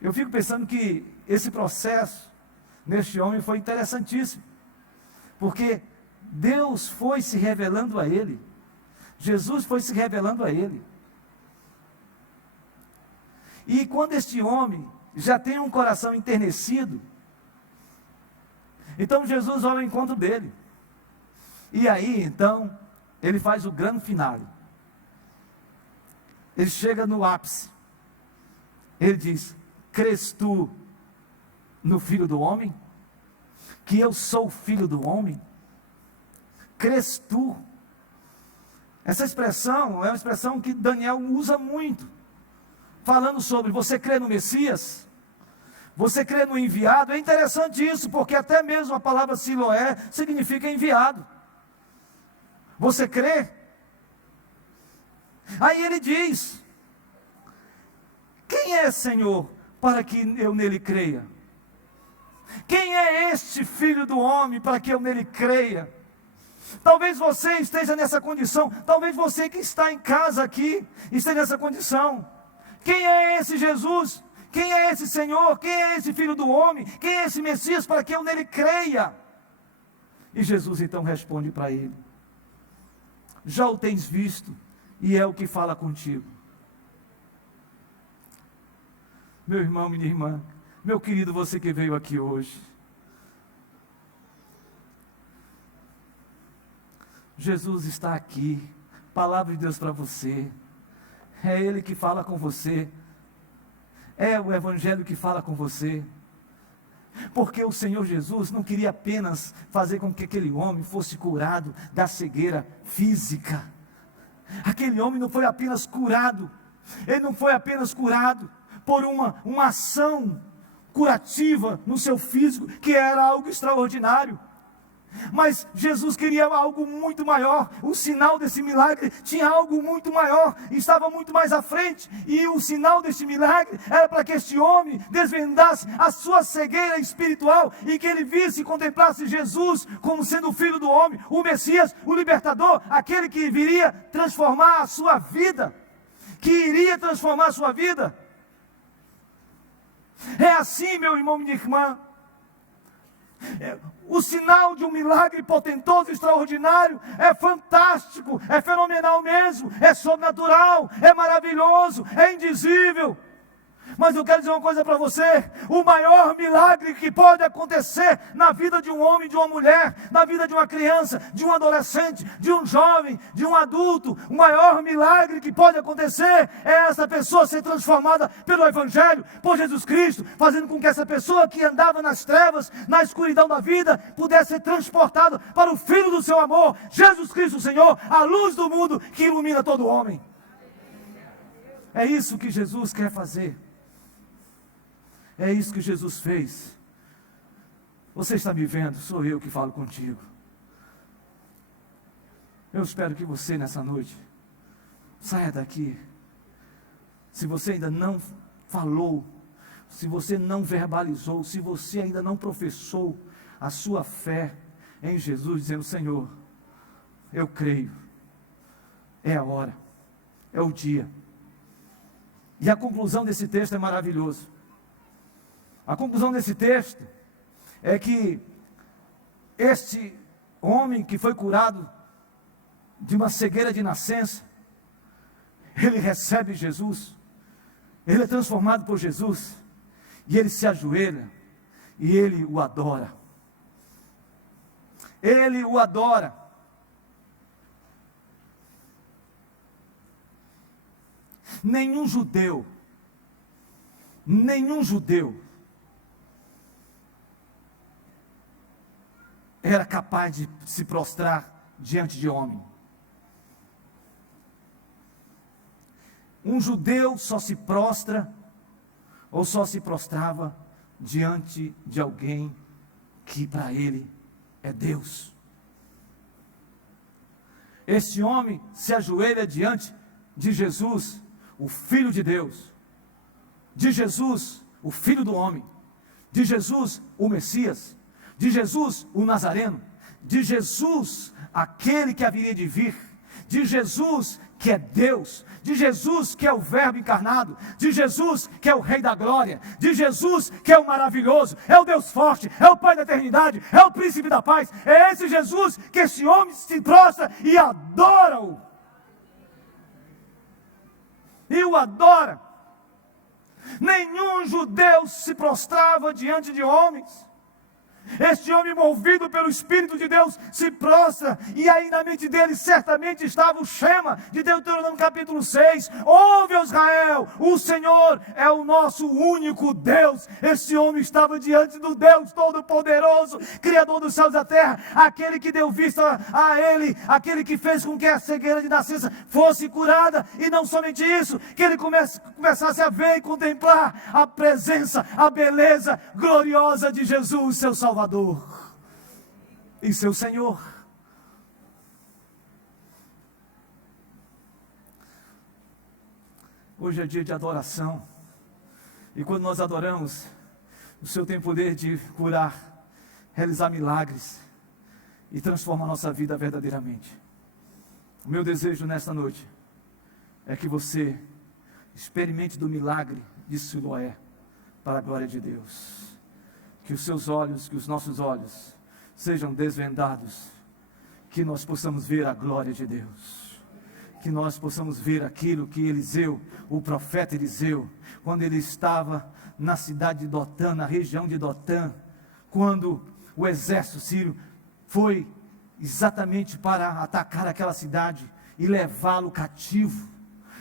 Eu fico pensando que esse processo neste homem foi interessantíssimo, porque Deus foi se revelando a ele, Jesus foi se revelando a ele, e quando este homem já tem um coração enternecido, então Jesus vai ao encontro dele, e aí então ele faz o grande finale, ele chega no ápice, ele diz: crês tu no Filho do Homem? Que eu sou o Filho do Homem? Crês tu? Essa expressão é uma expressão que Daniel usa muito, falando sobre: você crê no Messias? Você crê no enviado? É interessante isso, porque até mesmo a palavra Siloé significa enviado. Você crê? Aí ele diz: quem é, Senhor, para que eu nele creia? Quem é este Filho do Homem para que eu nele creia? Talvez você esteja nessa condição, talvez você que está em casa aqui esteja nessa condição. Quem é esse Jesus? Quem é esse Senhor? Quem é esse Filho do Homem? Quem é esse Messias para que eu nele creia? E Jesus então responde para ele: já o tens visto, e é o que fala contigo. Meu irmão, minha irmã, meu querido, você que veio aqui hoje, Jesus está aqui, palavra de Deus para você, é Ele que fala com você, é o Evangelho que fala com você, porque o Senhor Jesus não queria apenas fazer com que aquele homem fosse curado da cegueira física. Aquele homem não foi apenas curado, ele não foi apenas curado por uma ação curativa no seu físico, que era algo extraordinário, mas Jesus queria algo muito maior. O sinal desse milagre tinha algo muito maior, estava muito mais à frente, e o sinal desse milagre era para que este homem desvendasse a sua cegueira espiritual, e que ele visse e contemplasse Jesus como sendo o Filho do Homem, o Messias, o Libertador, aquele que viria transformar a sua vida, que iria transformar a sua vida. É assim, meu irmão, minha irmã, o sinal de um milagre potentoso, extraordinário, é fantástico, é fenomenal mesmo, é sobrenatural, é maravilhoso, é indizível. Mas eu quero dizer uma coisa para você: o maior milagre que pode acontecer na vida de um homem, de uma mulher, na vida de uma criança, de um adolescente, de um jovem, de um adulto, o maior milagre que pode acontecer é essa pessoa ser transformada pelo Evangelho, por Jesus Cristo, fazendo com que essa pessoa que andava nas trevas, na escuridão da vida, pudesse ser transportada para o Filho do seu amor, Jesus Cristo Senhor, a luz do mundo que ilumina todo homem. É isso que Jesus quer fazer. É isso que Jesus fez. Você está me vendo? Sou eu que falo contigo. Eu espero que você nessa noite saia daqui. Se você ainda não falou, se você não verbalizou, se você ainda não professou a sua fé em Jesus, dizendo: Senhor, eu creio, é a hora, é o dia. E a conclusão desse texto é maravilhoso. A conclusão desse texto é que este homem que foi curado de uma cegueira de nascença, ele recebe Jesus, ele é transformado por Jesus, e ele se ajoelha, e ele o adora. Ele o adora. Nenhum judeu era capaz de se prostrar diante de homem. Um judeu só se prostra, ou só se prostrava diante de alguém que para ele é Deus. Este homem se ajoelha diante de Jesus, o Filho de Deus, de Jesus, o Filho do homem, de Jesus, o Messias, de Jesus, o Nazareno, de Jesus, aquele que haveria de vir, de Jesus, que é Deus, de Jesus, que é o Verbo encarnado, de Jesus, que é o Rei da Glória, de Jesus, que é o maravilhoso, é o Deus forte, é o Pai da eternidade, é o Príncipe da paz. É esse Jesus que esse homem se prostra e adora-o. E o adora. Nenhum judeu se prostrava diante de homens. Este homem, movido pelo Espírito de Deus, se prostra, e aí na mente dele certamente estava o Shema de Deuteronômio capítulo 6, ouve Israel, o Senhor é o nosso único Deus. Este homem estava diante do Deus Todo-Poderoso, Criador dos céus e da terra, aquele que deu vista a ele, aquele que fez com que a cegueira de nascença fosse curada, e não somente isso, que ele começasse a ver e contemplar a presença, a beleza gloriosa de Jesus, seu Salvador e seu Senhor. Hoje é dia de adoração, e quando nós adoramos, o Senhor tem poder de curar, realizar milagres e transformar a nossa vida verdadeiramente. O meu desejo nesta noite é que você experimente do milagre de Siloé, para a glória de Deus. Que os seus olhos, que os nossos olhos sejam desvendados, que nós possamos ver a glória de Deus, que nós possamos ver aquilo que Eliseu, o profeta Eliseu, quando ele estava na cidade de Dotã, na região de Dotã, quando o exército sírio foi exatamente para atacar aquela cidade e levá-lo cativo.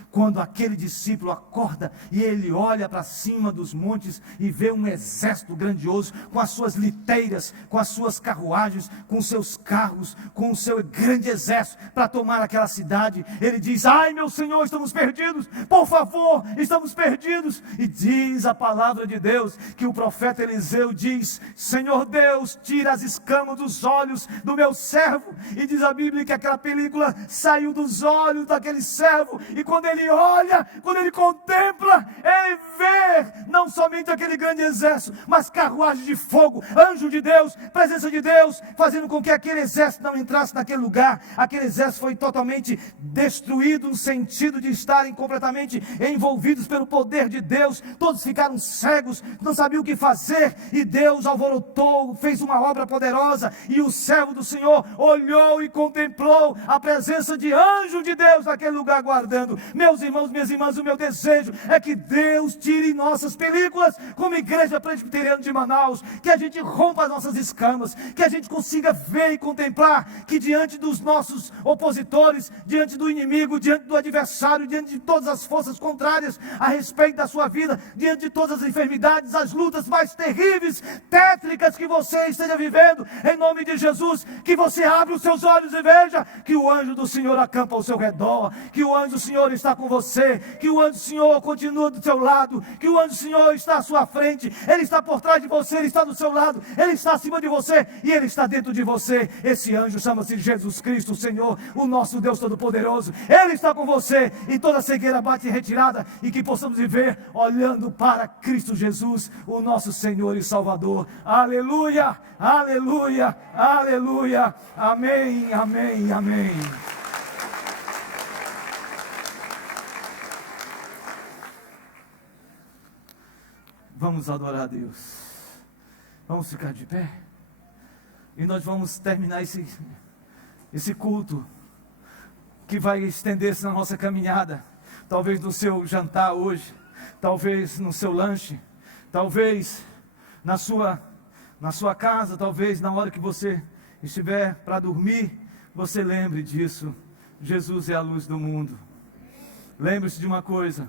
Quando aquele discípulo acorda e ele olha para cima dos montes e vê um exército grandioso, com as suas liteiras, com as suas carruagens, com os seus carros, com o seu grande exército para tomar aquela cidade, ele diz: ai meu Senhor, estamos perdidos, por favor, estamos perdidos. E diz a palavra de Deus, que o profeta Eliseu diz: Senhor Deus, tira as escamas dos olhos do meu servo. E diz a Bíblia que aquela película saiu dos olhos daquele servo, e quando ele olha, quando ele contempla, ele vê não somente aquele grande exército, mas carruagem de fogo, anjo de Deus, presença de Deus, fazendo com que aquele exército não entrasse naquele lugar. Aquele exército foi totalmente destruído, no sentido de estarem completamente envolvidos pelo poder de Deus. Todos ficaram cegos, não sabiam o que fazer, e Deus alvorotou, fez uma obra poderosa, e o servo do Senhor olhou e contemplou a presença de anjo de Deus naquele lugar guardando. Meus irmãos, minhas irmãs, o meu desejo é que Deus tire nossas películas, como Igreja Presbiteriana de Manaus, que a gente rompa as nossas escamas, que a gente consiga ver e contemplar que diante dos nossos opositores, diante do inimigo, diante do adversário, diante de todas as forças contrárias a respeito da sua vida, diante de todas as enfermidades, as lutas mais terríveis, tétricas que você esteja vivendo, em nome de Jesus, que você abra os seus olhos e veja que o anjo do Senhor acampa ao seu redor, que o anjo do Senhor está com você, que o anjo do Senhor continua do seu lado, que o anjo do Senhor está à sua frente, ele está por trás de você, ele está do seu lado, ele está acima de você e ele está dentro de você. Esse anjo chama-se Jesus Cristo, o Senhor, o nosso Deus Todo-Poderoso. Ele está com você, e toda cegueira bate em retirada, e que possamos viver olhando para Cristo Jesus, o nosso Senhor e Salvador. Aleluia, aleluia, aleluia, amém, amém, amém. Vamos adorar a Deus. Vamos ficar de pé. E nós vamos terminar esse culto, que vai estender-se na nossa caminhada. Talvez no seu jantar hoje, talvez no seu lanche, talvez na sua casa, talvez na hora que você estiver para dormir, você lembre disso. Jesus é a luz do mundo. Lembre-se de uma coisa: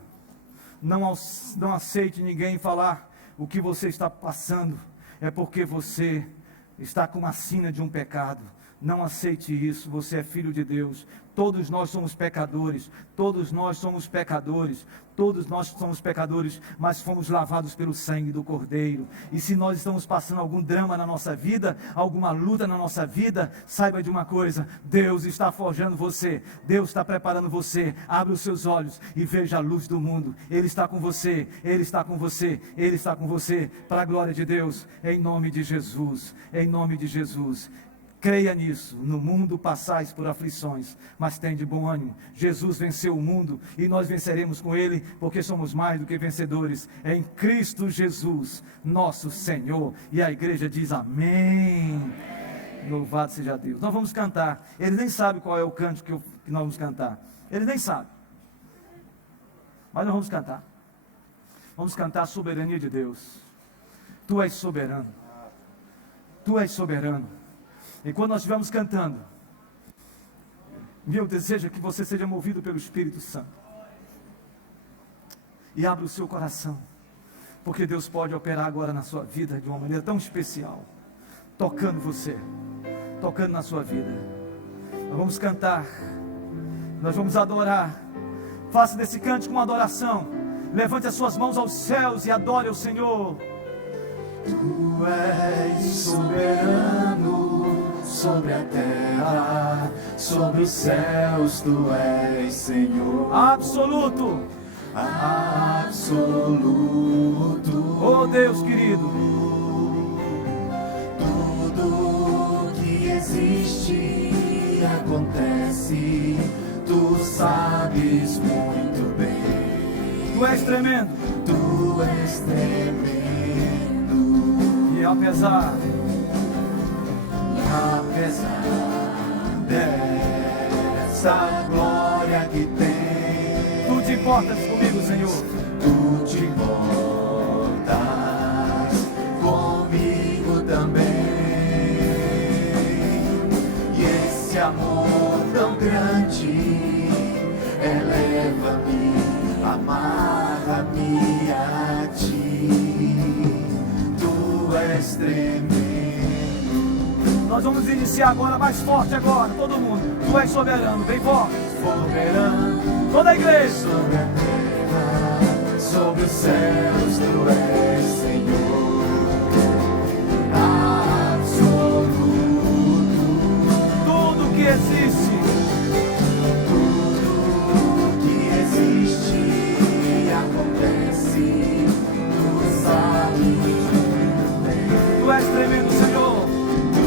não aceite ninguém falar o que você está passando, é porque você está com uma sina de um pecado. Não aceite isso. Você é filho de Deus. Todos nós somos pecadores. Todos nós somos pecadores. Todos nós somos pecadores, mas fomos lavados pelo sangue do Cordeiro. E se nós estamos passando algum drama na nossa vida, alguma luta na nossa vida, saiba de uma coisa: Deus está forjando você. Deus está preparando você. Abra os seus olhos e veja a luz do mundo. Ele está com você. Ele está com você. Ele está com você. Para a glória de Deus. Em nome de Jesus. Em nome de Jesus. Creia nisso. No mundo passais por aflições, mas tende bom ânimo. Jesus venceu o mundo e nós venceremos com Ele, porque somos mais do que vencedores em Cristo Jesus, nosso Senhor. E a igreja diz amém. Louvado seja Deus. Nós vamos cantar. Eles nem sabem qual é o canto que nós vamos cantar. Eles nem sabem. Mas nós vamos cantar. Vamos cantar a soberania de Deus. Tu és soberano. Tu és soberano. E quando nós estivermos cantando, meu desejo é que você seja movido pelo Espírito Santo. E abra o seu coração, porque Deus pode operar agora na sua vida de uma maneira tão especial, tocando você, tocando na sua vida. Nós vamos cantar, nós vamos adorar. Faça desse cântico uma adoração. Levante as suas mãos aos céus e adore ao Senhor. Tu és soberano sobre a terra, sobre os céus, tu és Senhor Absoluto. absoluto. Oh Deus querido, Tudo que existe e acontece, tu sabes muito bem. Tu és tremendo. Tu és tremendo. E apesar dessa glória que tem, tu te importas comigo, Senhor. tu te importas comigo também. E esse amor tão grande eleva-me, amarra-me a ti. Tu és tremendo. Nós vamos iniciar agora, mais forte agora, todo mundo. Tu és soberano, bem forte. Soberano Toda a igreja. sobre a terra, sobre os céus, tu és Senhor absoluto. Tudo que existe, Tudo que existe e acontece, tu sabes muito bem. tu és tremendo, Senhor. Tu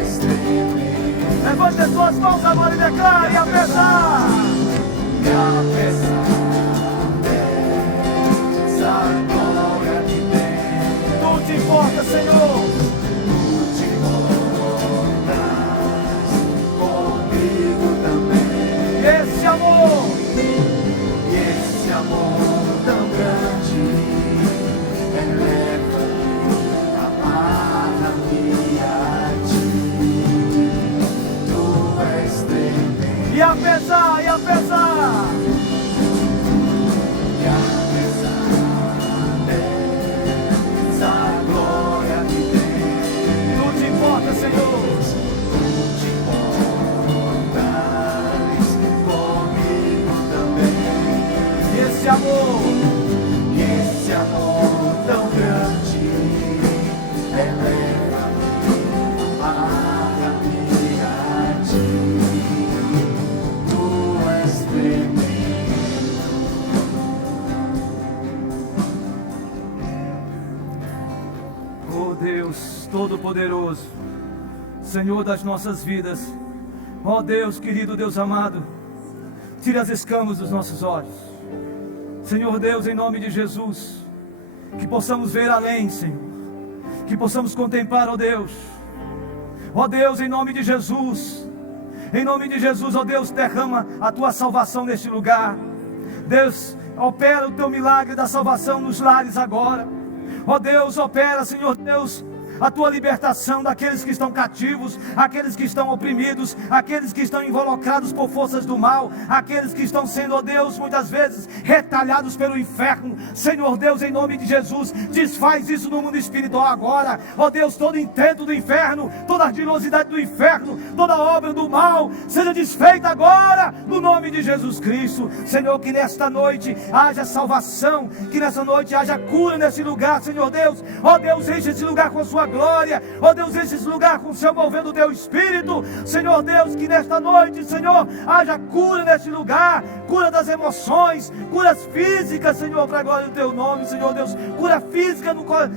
és tremendo. Levante as suas mãos agora e declare: apesar E apesar dessa glória que tem, tu te importas, Senhor. tu te importas comigo também. Esse amor, E esse amor tão grande eleva-me, amarra-me a ti. Tu és tremendo. e apesar, E apesar dessa glória que tem, tu te importas, Senhor. tu te importas comigo também. E esse amor, E esse amor tão grande eleva-me, amarra-me a ti. Tu és tremendo. oh Deus Todo-Poderoso, Senhor das nossas vidas, ó Deus querido, Deus amado, tire as escamas dos nossos olhos, Senhor Deus, em nome de Jesus, que possamos ver além, Senhor, que possamos contemplar, ó Deus, em nome de Jesus, ó Deus, derrama a tua salvação neste lugar. Deus, opera o teu milagre da salvação nos lares agora. Ó Deus, opera, Senhor Deus, a tua libertação daqueles que estão cativos, aqueles que estão oprimidos, aqueles que estão involucrados por forças do mal, aqueles que estão sendo, ó Deus, muitas vezes retalhados pelo inferno. Senhor Deus, em nome de Jesus, desfaz isso no mundo espiritual agora, ó Deus. Todo intento do inferno, toda ardilosidade do inferno, toda obra do mal, seja desfeita agora, no nome de Jesus Cristo. Senhor, que nesta noite haja salvação, que nessa noite haja cura nesse lugar, Senhor Deus. Ó Deus, enche esse lugar com a sua glória, ó Deus, enche esse lugar com o seu mover do teu Espírito. Senhor Deus, que nesta noite, Senhor, haja cura neste lugar, cura das emoções, curas físicas, Senhor, para a glória do teu nome, Senhor Deus. Cura física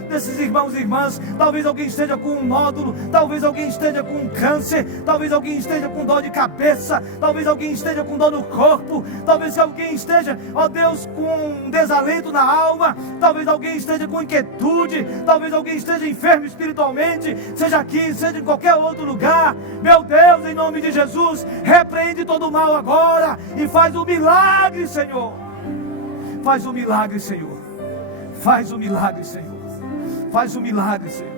desses irmãos e irmãs. Talvez alguém esteja com um nódulo, talvez alguém esteja com um câncer, talvez alguém esteja com dor de cabeça, talvez alguém esteja com dor no corpo, talvez alguém esteja, ó Deus, com um desalento na alma, talvez alguém esteja com inquietude, talvez alguém esteja enfermo espiritualmente, seja aqui, seja em qualquer outro lugar. Meu Deus, em nome de Jesus, repreende todo o mal agora e faz um milagre, Senhor. Faz um milagre, Senhor. Faz um milagre, Senhor. Faz um milagre, Senhor.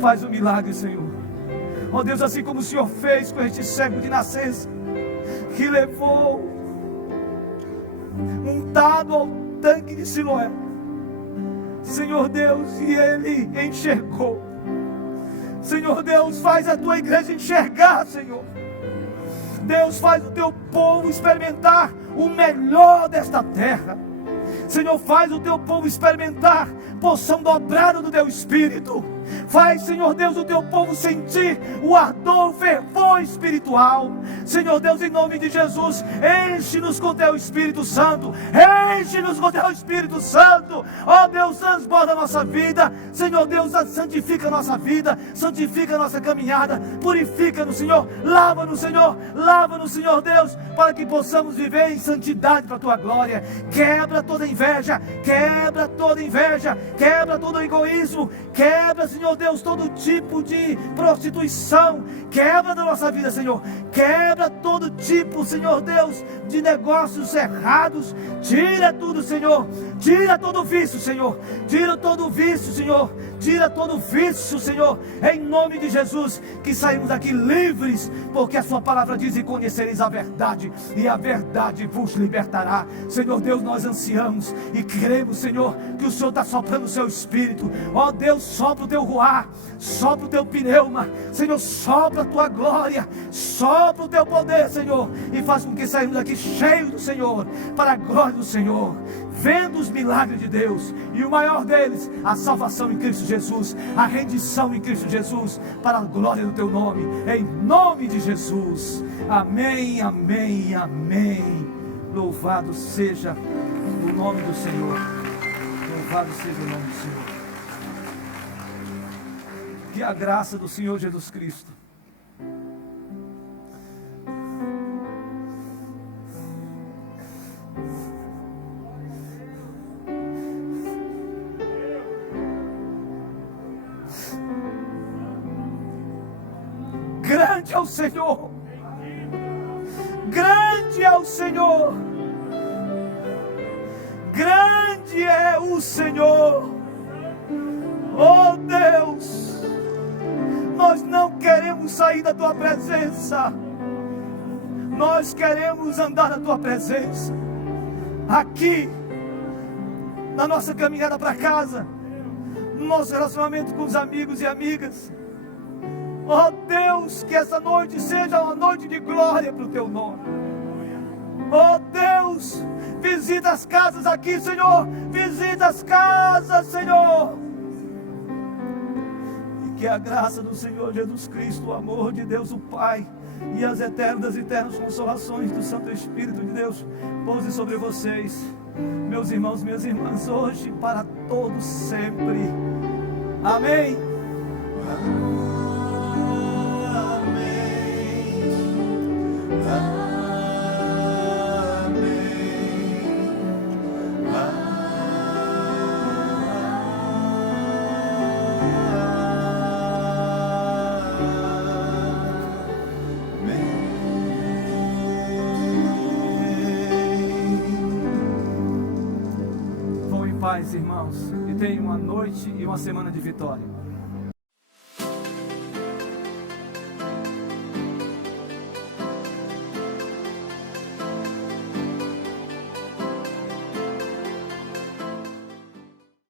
Faz um milagre, Senhor. Ó Deus, assim como o Senhor fez com este cego de nascença, que levou untado ao tanque de Siloé, Senhor Deus, e ele enxergou. Senhor Deus, faz a tua igreja enxergar, Senhor. Deus, faz o teu povo experimentar o melhor desta terra. Senhor, faz o teu povo experimentar porção dobrada do teu Espírito. Faz, Senhor Deus, o teu povo sentir o ardor, o fervor espiritual. Senhor Deus, em nome de Jesus, enche-nos com teu Espírito Santo. Enche-nos com teu Espírito Santo. Ó Deus, transborda a nossa vida. Senhor Deus, santifica a nossa vida, santifica a nossa caminhada, purifica-nos, Senhor. Lava-nos, Senhor. Lava-nos, Senhor Deus, para que possamos viver em santidade para a tua glória. Quebra toda inveja, quebra toda inveja, quebra todo egoísmo, quebra, Senhor Deus, todo tipo de prostituição, quebra da nossa vida, Senhor. Quebra todo tipo, Senhor Deus, de negócios errados. Tira tudo, Senhor. Tira todo vício, Senhor. Tira todo vício, Senhor. Tira todo vício, Senhor. Em nome de Jesus, que saímos daqui livres, porque a sua palavra diz: e conhecereis a verdade, e a verdade vos libertará. Senhor Deus, nós ansiamos e cremos, Senhor, que o Senhor está soprando o seu Espírito. Ó Deus, sopra o teu ruar, sopra o teu pneuma, Senhor, sopra a tua glória, sopra o teu poder, Senhor, e faz com que saímos daqui cheios do Senhor, para a glória do Senhor, vendo os milagres de Deus, e o maior deles, a salvação em Cristo Jesus, a rendição em Cristo Jesus, para a glória do teu nome, em nome de Jesus. Amém, amém, amém. Louvado seja o nome do Senhor. Louvado seja o nome do Senhor. Que a graça do Senhor Jesus Cristo, grande é o Senhor, grande é o Senhor, grande é o Senhor. Oh Deus, nós não queremos sair da tua presença, nós queremos andar na tua presença, aqui, na nossa caminhada para casa, no nosso relacionamento com os amigos e amigas. Oh Deus, que essa noite seja uma noite de glória para o teu nome. Oh Deus, visita as casas aqui, Senhor, visita as casas, Senhor. E que a graça do Senhor Jesus Cristo, o amor de Deus o Pai e as eternas consolações do Santo Espírito de Deus pouse sobre vocês, meus irmãos, minhas irmãs, hoje e para todos sempre. Amém. Vão em paz, irmãos, e tenham uma noite e uma semana de vitória.